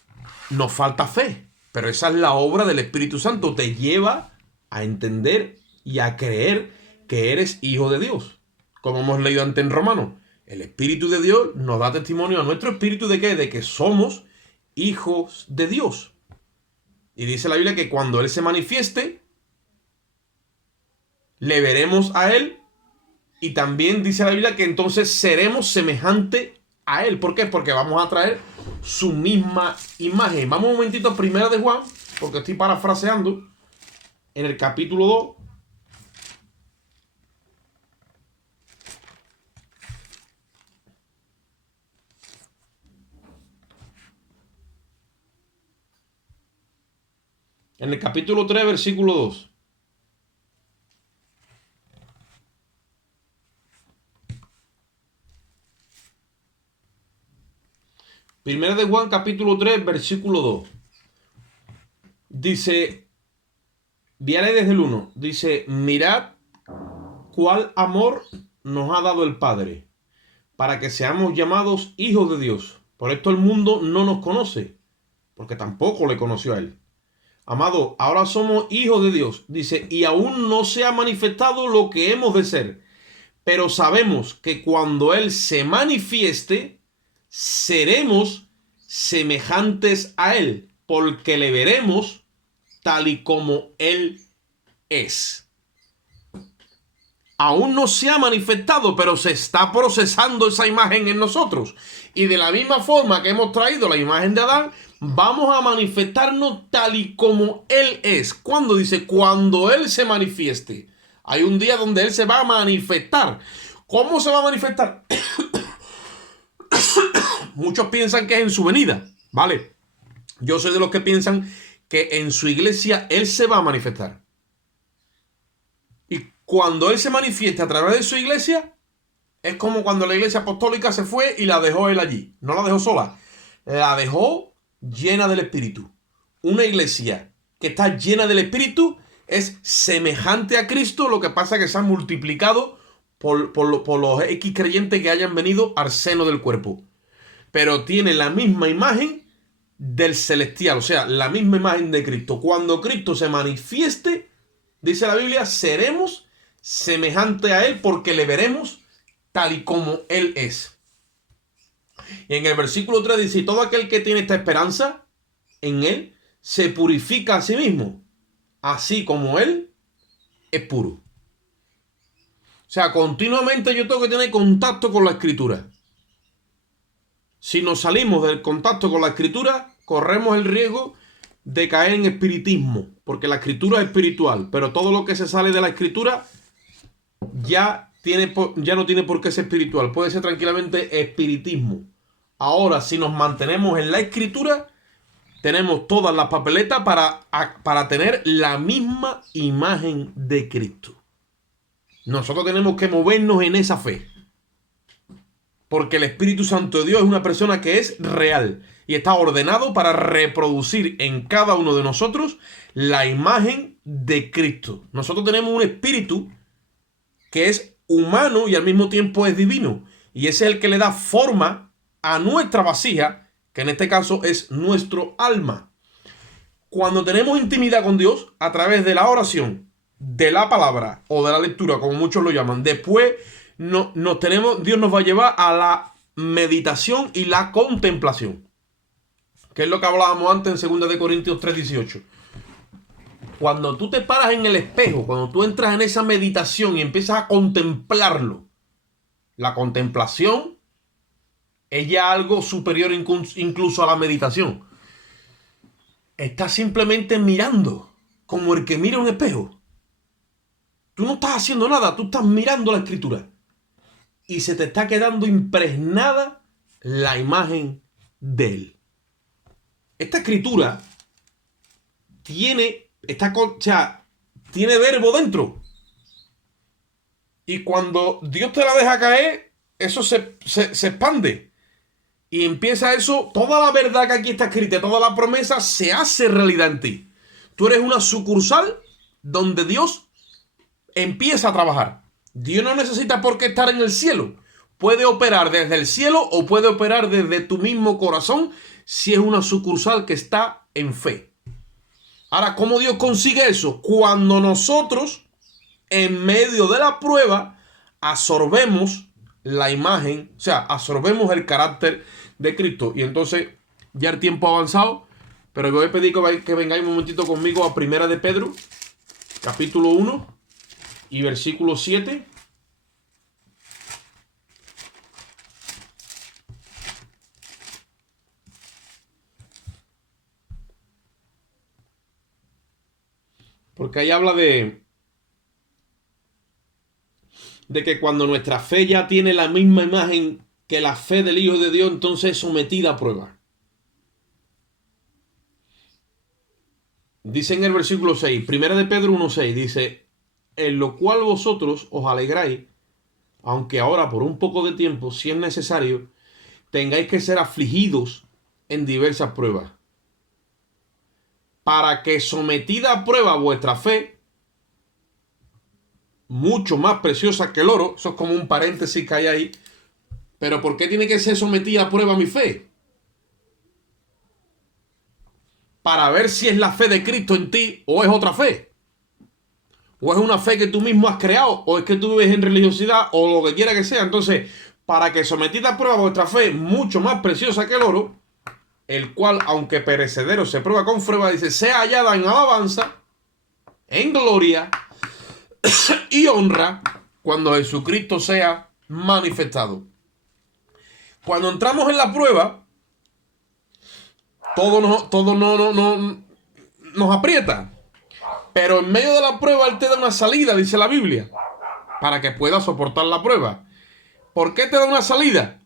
nos falta fe. Pero esa es la obra del Espíritu Santo. Te lleva a entender y a creer que eres hijo de Dios. Como hemos leído antes en Romanos. El Espíritu de Dios nos da testimonio a nuestro espíritu de ¿qué? De que somos hijos de Dios. Y dice la Biblia que cuando Él se manifieste, le veremos a Él. Y también dice la Biblia que entonces seremos semejante a Él. ¿Por qué? Porque vamos a traer su misma imagen. Vamos un momentito a Primera de Juan, porque estoy parafraseando, en el capítulo 2. En el capítulo 3, versículo 2. Primera de Juan, capítulo 3, versículo 2. Dice, viene desde el 1. Dice, mirad cuál amor nos ha dado el Padre, para que seamos llamados hijos de Dios. Por esto el mundo no nos conoce, porque tampoco le conoció a Él. Amado, ahora somos hijos de Dios. Dice, y aún no se ha manifestado lo que hemos de ser. Pero sabemos que cuando Él se manifieste, seremos semejantes a Él, porque le veremos tal y como Él es. aún no se ha manifestado, pero se está procesando esa imagen en nosotros. Y de la misma forma que hemos traído la imagen de Adán, vamos a manifestarnos tal y como Él es. ¿Cuándo? Dice, cuando Él se manifieste. Hay un día donde Él se va a manifestar. ¿Cómo se va a manifestar? Muchos piensan que es en su venida, ¿vale? Yo soy de los que piensan que en su iglesia Él se va a manifestar. Y cuando Él se manifieste a través de su iglesia, es como cuando la iglesia apostólica se fue y la dejó Él allí. No la dejó sola, la dejó llena del Espíritu. Una iglesia que está llena del Espíritu es semejante a Cristo, lo que pasa es que se ha multiplicado por los X creyentes que hayan venido al seno del cuerpo. Pero tiene la misma imagen del celestial, o sea, la misma imagen de Cristo. Cuando Cristo se manifieste, dice la Biblia, seremos semejantes a Él porque le veremos tal y como Él es. Y en el versículo 3 dice, todo aquel que tiene esta esperanza en Él se purifica a sí mismo, así como Él es puro. O sea, continuamente yo tengo que tener contacto con la Escritura. Si nos salimos del contacto con la Escritura, corremos el riesgo de caer en espiritismo, porque la Escritura es espiritual, pero todo lo que se sale de la Escritura ya no tiene por qué ser espiritual, puede ser tranquilamente espiritismo. Ahora, si nos mantenemos en la Escritura, tenemos todas las papeletas para tener la misma imagen de Cristo. Nosotros tenemos que movernos en esa fe. Porque el Espíritu Santo de Dios es una persona que es real y está ordenado para reproducir en cada uno de nosotros la imagen de Cristo. Nosotros tenemos un espíritu que es humano y al mismo tiempo es divino. Y ese es el que le da forma a nuestra vasija, que en este caso es nuestro alma. Cuando tenemos intimidad con Dios a través de la oración, de la palabra o de la lectura, como muchos lo llaman, después Dios nos va a llevar a la meditación y la contemplación, que es lo que hablábamos antes en 2 Corintios 3:18. Cuando tú te paras en el espejo, cuando tú entras en esa meditación y empiezas a contemplarlo, la contemplación es ya algo superior incluso a la meditación. Estás simplemente mirando, como el que mira un espejo. Tú no estás haciendo nada, tú estás mirando la Escritura. Y se te está quedando impregnada la imagen de Él. Esta Escritura tiene verbo dentro. Y cuando Dios te la deja caer, eso se expande. Y empieza eso, toda la verdad que aquí está escrita, toda la promesa se hace realidad en ti. Tú eres una sucursal donde Dios empieza a trabajar. Dios no necesita por qué estar en el cielo. Puede operar desde el cielo o puede operar desde tu mismo corazón si es una sucursal que está en fe. Ahora, ¿cómo Dios consigue eso? Cuando nosotros, en medio de la prueba, absorbemos la imagen, o sea, absorbemos el carácter de Cristo. Y entonces, ya el tiempo ha avanzado, pero voy a pedir que vengáis un momentito conmigo a 1 de Pedro, capítulo 1 y versículo 7. Porque ahí habla de que cuando nuestra fe ya tiene la misma imagen que la fe del Hijo de Dios, entonces es sometida a prueba. Dice en el versículo 6, 1 de Pedro 1:6, dice, en lo cual vosotros os alegráis, aunque ahora por un poco de tiempo, si es necesario, tengáis que ser afligidos en diversas pruebas, para que sometida a prueba vuestra fe, mucho más preciosa que el oro, eso es como un paréntesis que hay ahí, pero ¿por qué tiene que ser sometida a prueba mi fe? Para ver si es la fe de Cristo en ti o es otra fe. O es una fe que tú mismo has creado, o es que tú vives en religiosidad, o lo que quiera que sea. Entonces, para que sometida a prueba vuestra fe, mucho más preciosa que el oro, el cual, aunque perecedero, se prueba con prueba, dice, sea hallada en alabanza, en gloria y honra cuando Jesucristo sea manifestado. Cuando entramos en la prueba, todo nos aprieta. Pero en medio de la prueba Él te da una salida, dice la Biblia, para que puedas soportar la prueba. ¿Por qué te da una salida?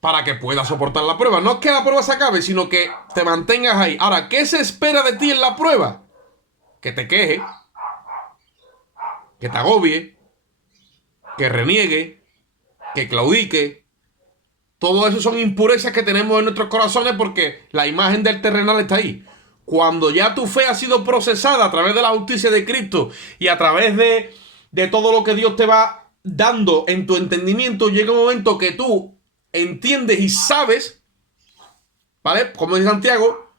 Para que puedas soportar la prueba. No es que la prueba se acabe, sino que te mantengas ahí. Ahora, ¿qué se espera de ti en la prueba? Que te queje, que te agobie, que reniegue, que claudique. Todo eso son impurezas que tenemos en nuestros corazones porque la imagen del terrenal está ahí. Cuando ya tu fe ha sido procesada a través de la justicia de Cristo y a través de todo lo que Dios te va dando en tu entendimiento, llega un momento que tú entiendes y sabes, ¿vale? Como dice Santiago,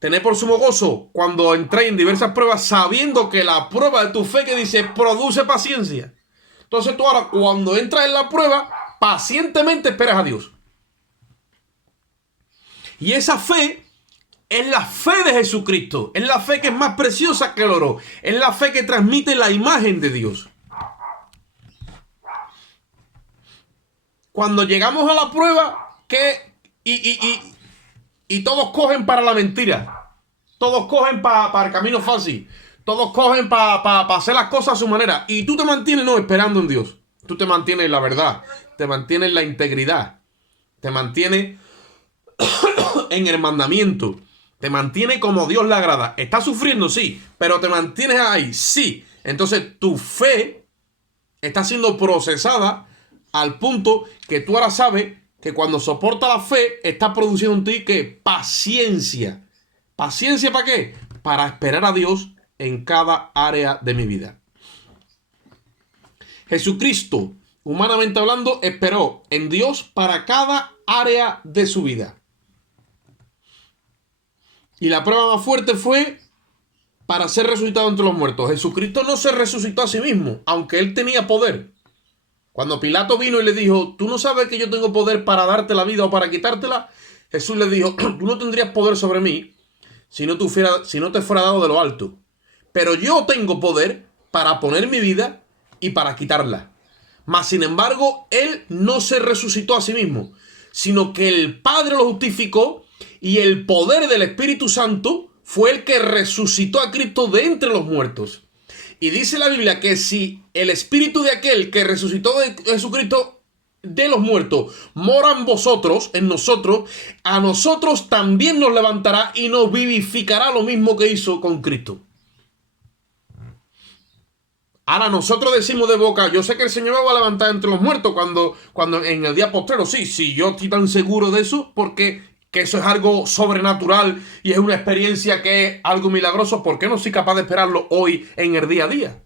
tener por sumo gozo cuando entréis en diversas pruebas, sabiendo que la prueba de tu fe, que dice, produce paciencia. Entonces tú ahora, cuando entras en la prueba, pacientemente esperas a Dios. Y esa fe es la fe de Jesucristo. Es la fe que es más preciosa que el oro. Es la fe que transmite la imagen de Dios. Cuando llegamos a la prueba, y todos cogen para la mentira. Todos cogen para el camino fácil. Todos cogen para hacer las cosas a su manera. Y tú te mantienes esperando en Dios. Tú te mantienes en la verdad. Te mantienes en la integridad. Te mantienes en el mandamiento. Te mantiene como Dios le agrada. ¿Estás sufriendo? Sí. Pero te mantienes ahí. Sí. Entonces tu fe está siendo procesada al punto que tú ahora sabes que cuando soporta la fe está produciendo en ti que paciencia. ¿Paciencia para qué? Para esperar a Dios en cada área de mi vida. Jesucristo, humanamente hablando, esperó en Dios para cada área de su vida. Y la prueba más fuerte fue para ser resucitado entre los muertos. Jesucristo no se resucitó a sí mismo, aunque él tenía poder. Cuando Pilato vino y le dijo, ¿tú no sabes que yo tengo poder para darte la vida o para quitártela? Jesús le dijo, tú no tendrías poder sobre mí si no te fuera dado de lo alto. Pero yo tengo poder para poner mi vida y para quitarla. Mas, sin embargo, él no se resucitó a sí mismo, sino que el Padre lo justificó y el poder del Espíritu Santo fue el que resucitó a Cristo de entre los muertos. Y dice la Biblia que si el Espíritu de aquel que resucitó de Jesucristo de los muertos mora en vosotros, en nosotros, a nosotros también nos levantará y nos vivificará lo mismo que hizo con Cristo. Ahora nosotros decimos de boca, yo sé que el Señor me va a levantar entre los muertos cuando en el día postrero. Sí, yo estoy tan seguro de eso porque que eso es algo sobrenatural y es una experiencia que es algo milagroso. ¿Por qué no soy capaz de esperarlo hoy en el día a día?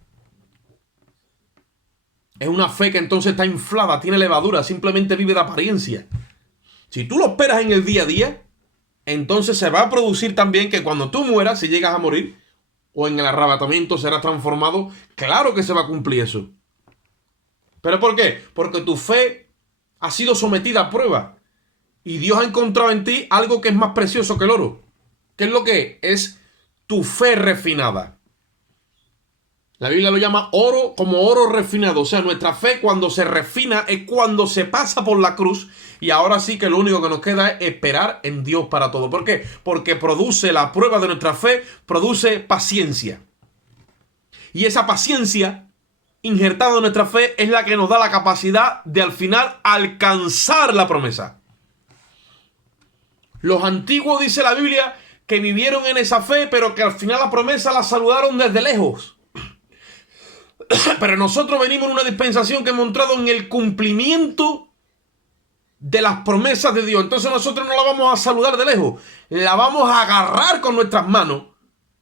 Es una fe que entonces está inflada, tiene levadura, simplemente vive de apariencia. Si tú lo esperas en el día a día, entonces se va a producir también que cuando tú mueras, si llegas a morir, o en el arrebatamiento serás transformado, claro que se va a cumplir eso. ¿Pero por qué? Porque tu fe ha sido sometida a prueba. Y Dios ha encontrado en ti algo que es más precioso que el oro. ¿Qué es lo que es? Es tu fe refinada. La Biblia lo llama oro como oro refinado. O sea, nuestra fe cuando se refina es cuando se pasa por la cruz. Y ahora sí que lo único que nos queda es esperar en Dios para todo. ¿Por qué? Porque produce la prueba de nuestra fe, produce paciencia. Y esa paciencia injertada en nuestra fe es la que nos da la capacidad de al final alcanzar la promesa. Los antiguos, dice la Biblia, que vivieron en esa fe, pero que al final la promesa la saludaron desde lejos. Pero nosotros venimos en una dispensación que hemos entrado en el cumplimiento de las promesas de Dios. Entonces nosotros no la vamos a saludar de lejos, la vamos a agarrar con nuestras manos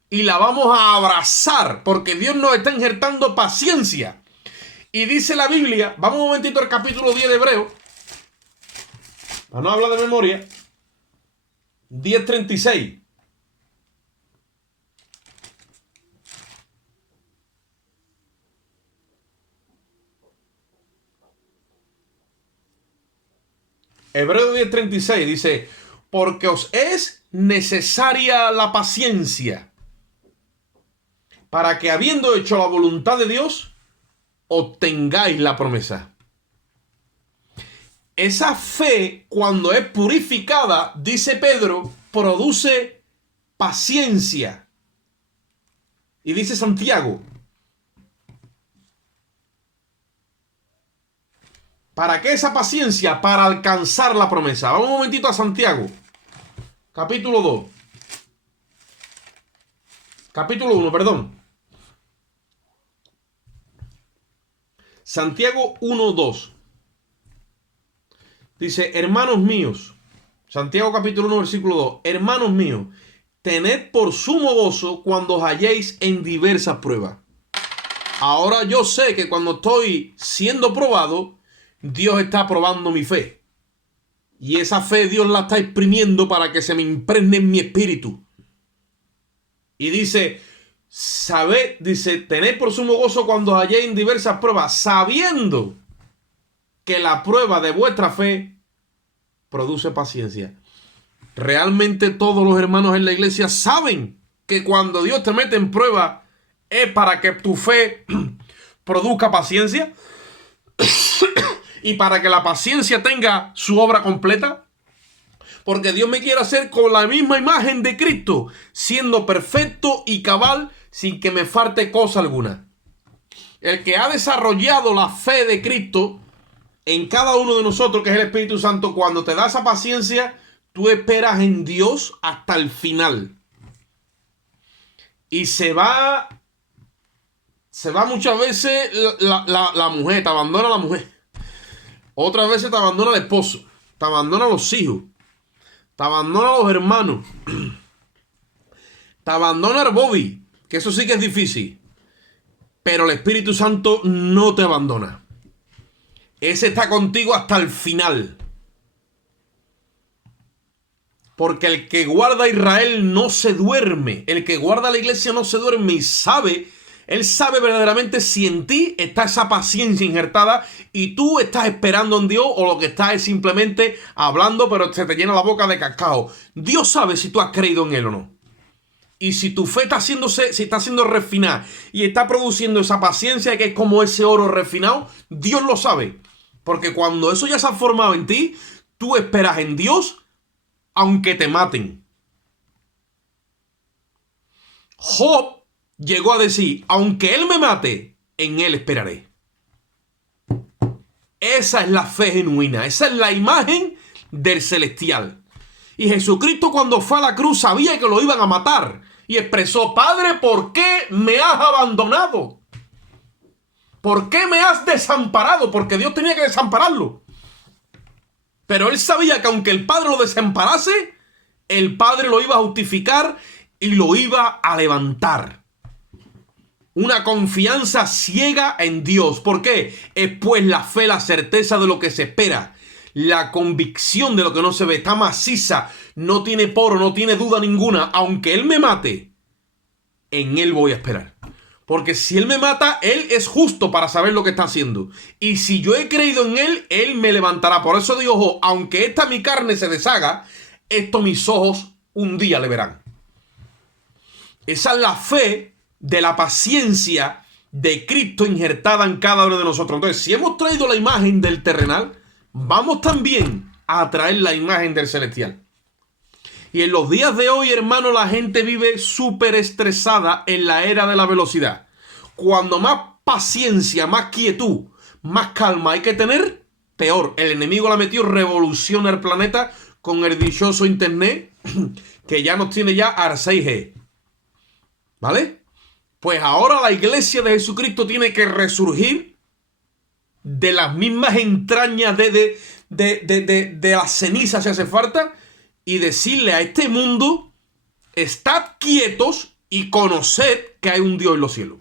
y la vamos a abrazar, porque Dios nos está injertando paciencia. Y dice la Biblia, vamos un momentito al capítulo 10 de Hebreos, para no hablar de memoria, 10:36. Hebreos 10:36 dice, porque os es necesaria la paciencia, para que habiendo hecho la voluntad de Dios, obtengáis la promesa. Esa fe, cuando es purificada, dice Pedro, produce paciencia. Y dice Santiago, ¿para qué esa paciencia? Para alcanzar la promesa. Vamos un momentito a Santiago, capítulo 2. Capítulo 1, perdón. Santiago 1:2. Dice, hermanos míos, Santiago capítulo 1, versículo 2. Hermanos míos, tened por sumo gozo cuando os halléis en diversas pruebas. Ahora yo sé que cuando estoy siendo probado, Dios está probando mi fe. Y esa fe Dios la está exprimiendo para que se me impregne en mi espíritu. Y dice, tened por sumo gozo cuando os halléis en diversas pruebas, sabiendo que la prueba de vuestra fe produce paciencia. Realmente todos los hermanos en la iglesia saben que cuando Dios te mete en prueba es para que tu fe produzca paciencia y para que la paciencia tenga su obra completa. Porque Dios me quiere hacer con la misma imagen de Cristo, siendo perfecto y cabal sin que me falte cosa alguna. El que ha desarrollado la fe de Cristo en cada uno de nosotros, que es el Espíritu Santo, cuando te da esa paciencia, tú esperas en Dios hasta el final. Y se va muchas veces la mujer, te abandona la mujer. Otras veces te abandona el esposo, te abandona los hijos, te abandona los hermanos, te abandona el Bobby, que eso sí que es difícil. Pero el Espíritu Santo no te abandona. Ese está contigo hasta el final. Porque el que guarda a Israel no se duerme. El que guarda la iglesia no se duerme y sabe, él sabe verdaderamente si en ti está esa paciencia injertada y tú estás esperando en Dios o lo que estás es simplemente hablando pero se te llena la boca de cacao. Dios sabe si tú has creído en Él o no. Y si tu fe está siendo refinada y está produciendo esa paciencia que es como ese oro refinado, Dios lo sabe. Porque cuando eso ya se ha formado en ti, tú esperas en Dios aunque te maten. Job llegó a decir, aunque Él me mate, en Él esperaré. Esa es la fe genuina, esa es la imagen del celestial. Y Jesucristo cuando fue a la cruz sabía que lo iban a matar. Y expresó, Padre, ¿por qué me has abandonado? ¿Por qué me has desamparado? Porque Dios tenía que desampararlo. Pero él sabía que aunque el Padre lo desamparase, el Padre lo iba a justificar y lo iba a levantar. Una confianza ciega en Dios. ¿Por qué? Es pues la fe, la certeza de lo que se espera. La convicción de lo que no se ve. Está maciza. No tiene poro, no tiene duda ninguna. Aunque Él me mate, en Él voy a esperar. Porque si Él me mata, Él es justo para saber lo que está haciendo. Y si yo he creído en Él, Él me levantará. Por eso digo, aunque esta mi carne se deshaga, esto mis ojos un día le verán. Esa es la fe de la paciencia de Cristo injertada en cada uno de nosotros. Entonces, si hemos traído la imagen del terrenal, vamos también a traer la imagen del celestial. Y en los días de hoy, hermano, la gente vive súper estresada en la era de la velocidad. Cuando más paciencia, más quietud, más calma hay que tener, peor. El enemigo la metió, revoluciona el planeta con el dichoso internet que ya nos tiene ya al 6G. ¿Vale? Pues ahora la iglesia de Jesucristo tiene que resurgir de las mismas entrañas de las cenizas si hace falta y decirle a este mundo, estad quietos y conoced que hay un Dios en los cielos.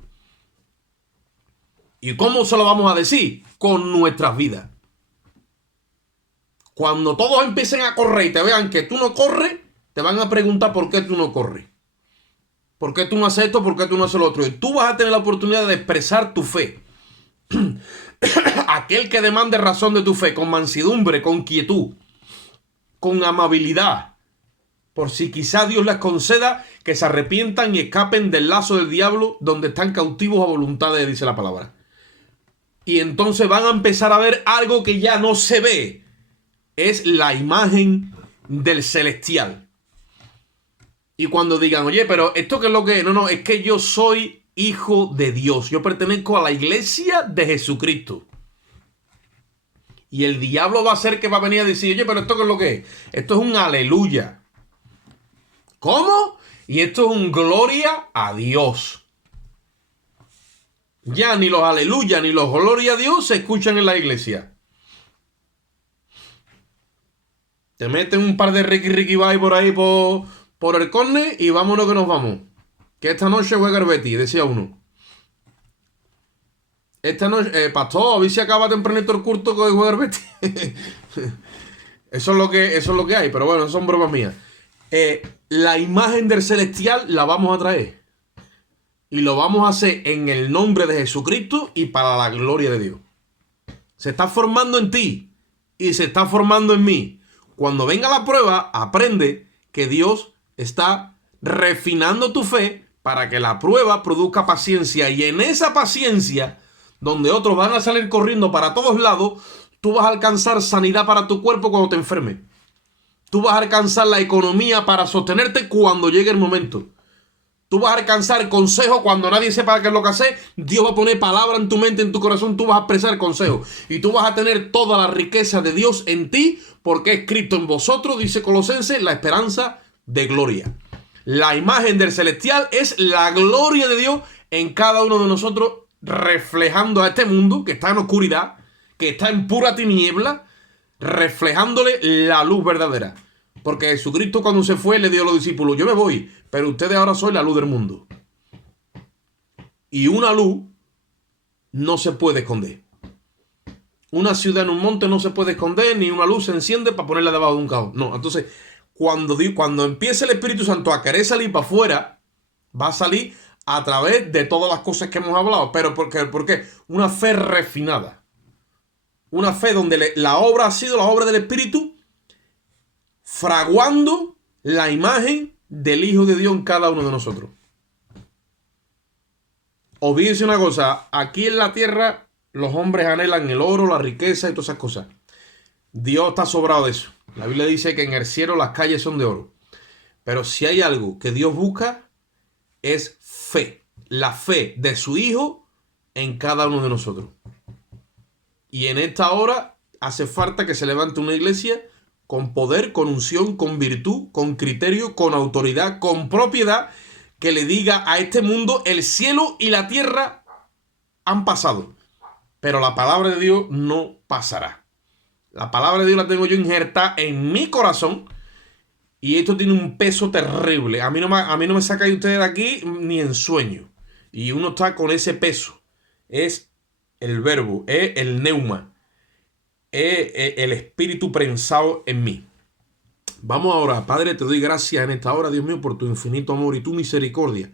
¿Y cómo se lo vamos a decir? Con nuestras vidas. Cuando todos empiecen a correr y te vean que tú no corres, te van a preguntar por qué tú no corres. ¿Por qué tú no haces esto? ¿Por qué tú no haces lo otro? Y tú vas a tener la oportunidad de expresar tu fe. Aquel que demande razón de tu fe con mansedumbre, con quietud, con amabilidad, por si quizá Dios les conceda que se arrepientan y escapen del lazo del diablo donde están cautivos a voluntad de, dice la palabra. Y entonces van a empezar a ver algo que ya no se ve. Es la imagen del celestial. Y cuando digan, oye, pero ¿esto qué es lo que es? No, no, es que yo soy hijo de Dios. Yo pertenezco a la iglesia de Jesucristo. Y el diablo va a ser que va a venir a decir, oye, pero ¿esto qué es lo que es? Esto es un aleluya. ¿Cómo? Y esto es un gloria a Dios. Ya ni los aleluya ni los gloria a Dios se escuchan en la iglesia. Te meten un par de Ricky Bye por ahí por el córner y vámonos que nos vamos. Que esta noche juega el Betis, decía uno. Esta noche, pastor, a ver si acaba tempranito el culto que juega el Betis. Eso es lo que hay, pero bueno, son bromas mías. La imagen del celestial la vamos a traer. Y lo vamos a hacer en el nombre de Jesucristo y para la gloria de Dios. Se está formando en ti y se está formando en mí. Cuando venga la prueba, aprende que Dios está refinando tu fe para que la prueba produzca paciencia. Y en esa paciencia, donde otros van a salir corriendo para todos lados, tú vas a alcanzar sanidad para tu cuerpo cuando te enfermes. Tú vas a alcanzar la economía para sostenerte cuando llegue el momento. Tú vas a alcanzar consejo cuando nadie sepa qué es lo que hacer. Dios va a poner palabra en tu mente, en tu corazón. Tú vas a expresar consejo. Y tú vas a tener toda la riqueza de Dios en ti, porque es Cristo en vosotros, dice Colosenses, la esperanza de gloria. La imagen del celestial es la gloria de Dios en cada uno de nosotros, reflejando a este mundo que está en oscuridad, que está en pura tiniebla, reflejándole la luz verdadera. Porque Jesucristo cuando se fue le dio a los discípulos, yo me voy, pero ustedes ahora son la luz del mundo. Y una luz no se puede esconder. Una ciudad en un monte no se puede esconder, ni una luz se enciende para ponerla debajo de un cajón. No, entonces, cuando empiece el Espíritu Santo a querer salir para afuera, va a salir a través de todas las cosas que hemos hablado. Pero ¿por qué? Una fe refinada. Una fe donde la obra ha sido la obra del Espíritu, fraguando la imagen del Hijo de Dios en cada uno de nosotros. Olvídense una cosa, aquí en la tierra los hombres anhelan el oro, la riqueza y todas esas cosas. Dios está sobrado de eso. La Biblia dice que en el cielo las calles son de oro. Pero si hay algo que Dios busca, es fe. La fe de su Hijo en cada uno de nosotros. Y en esta hora hace falta que se levante una iglesia con poder, con unción, con virtud, con criterio, con autoridad, con propiedad, que le diga a este mundo, el cielo y la tierra han pasado, pero la palabra de Dios no pasará. La palabra de Dios la tengo yo injertada en mi corazón y esto tiene un peso terrible. A mí no me saca de ustedes de aquí ni en sueño. Y uno está con ese peso. Es el verbo, es el neuma. El espíritu prensado en mí. Vamos ahora, Padre, te doy gracias en esta hora, Dios mío, por tu infinito amor y tu misericordia.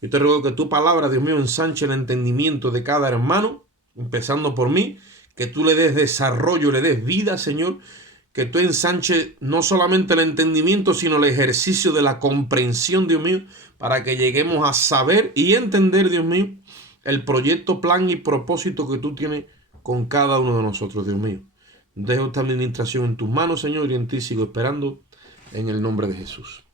Yo te ruego que tu palabra, Dios mío, ensanche el entendimiento de cada hermano, empezando por mí, que tú le des desarrollo, le des vida, Señor, que tú ensanche no solamente el entendimiento, sino el ejercicio de la comprensión, Dios mío, para que lleguemos a saber y entender, Dios mío, el proyecto, plan y propósito que tú tienes con cada uno de nosotros, Dios mío. Dejo esta administración en tus manos, Señor, y en ti sigo esperando, en el nombre de Jesús.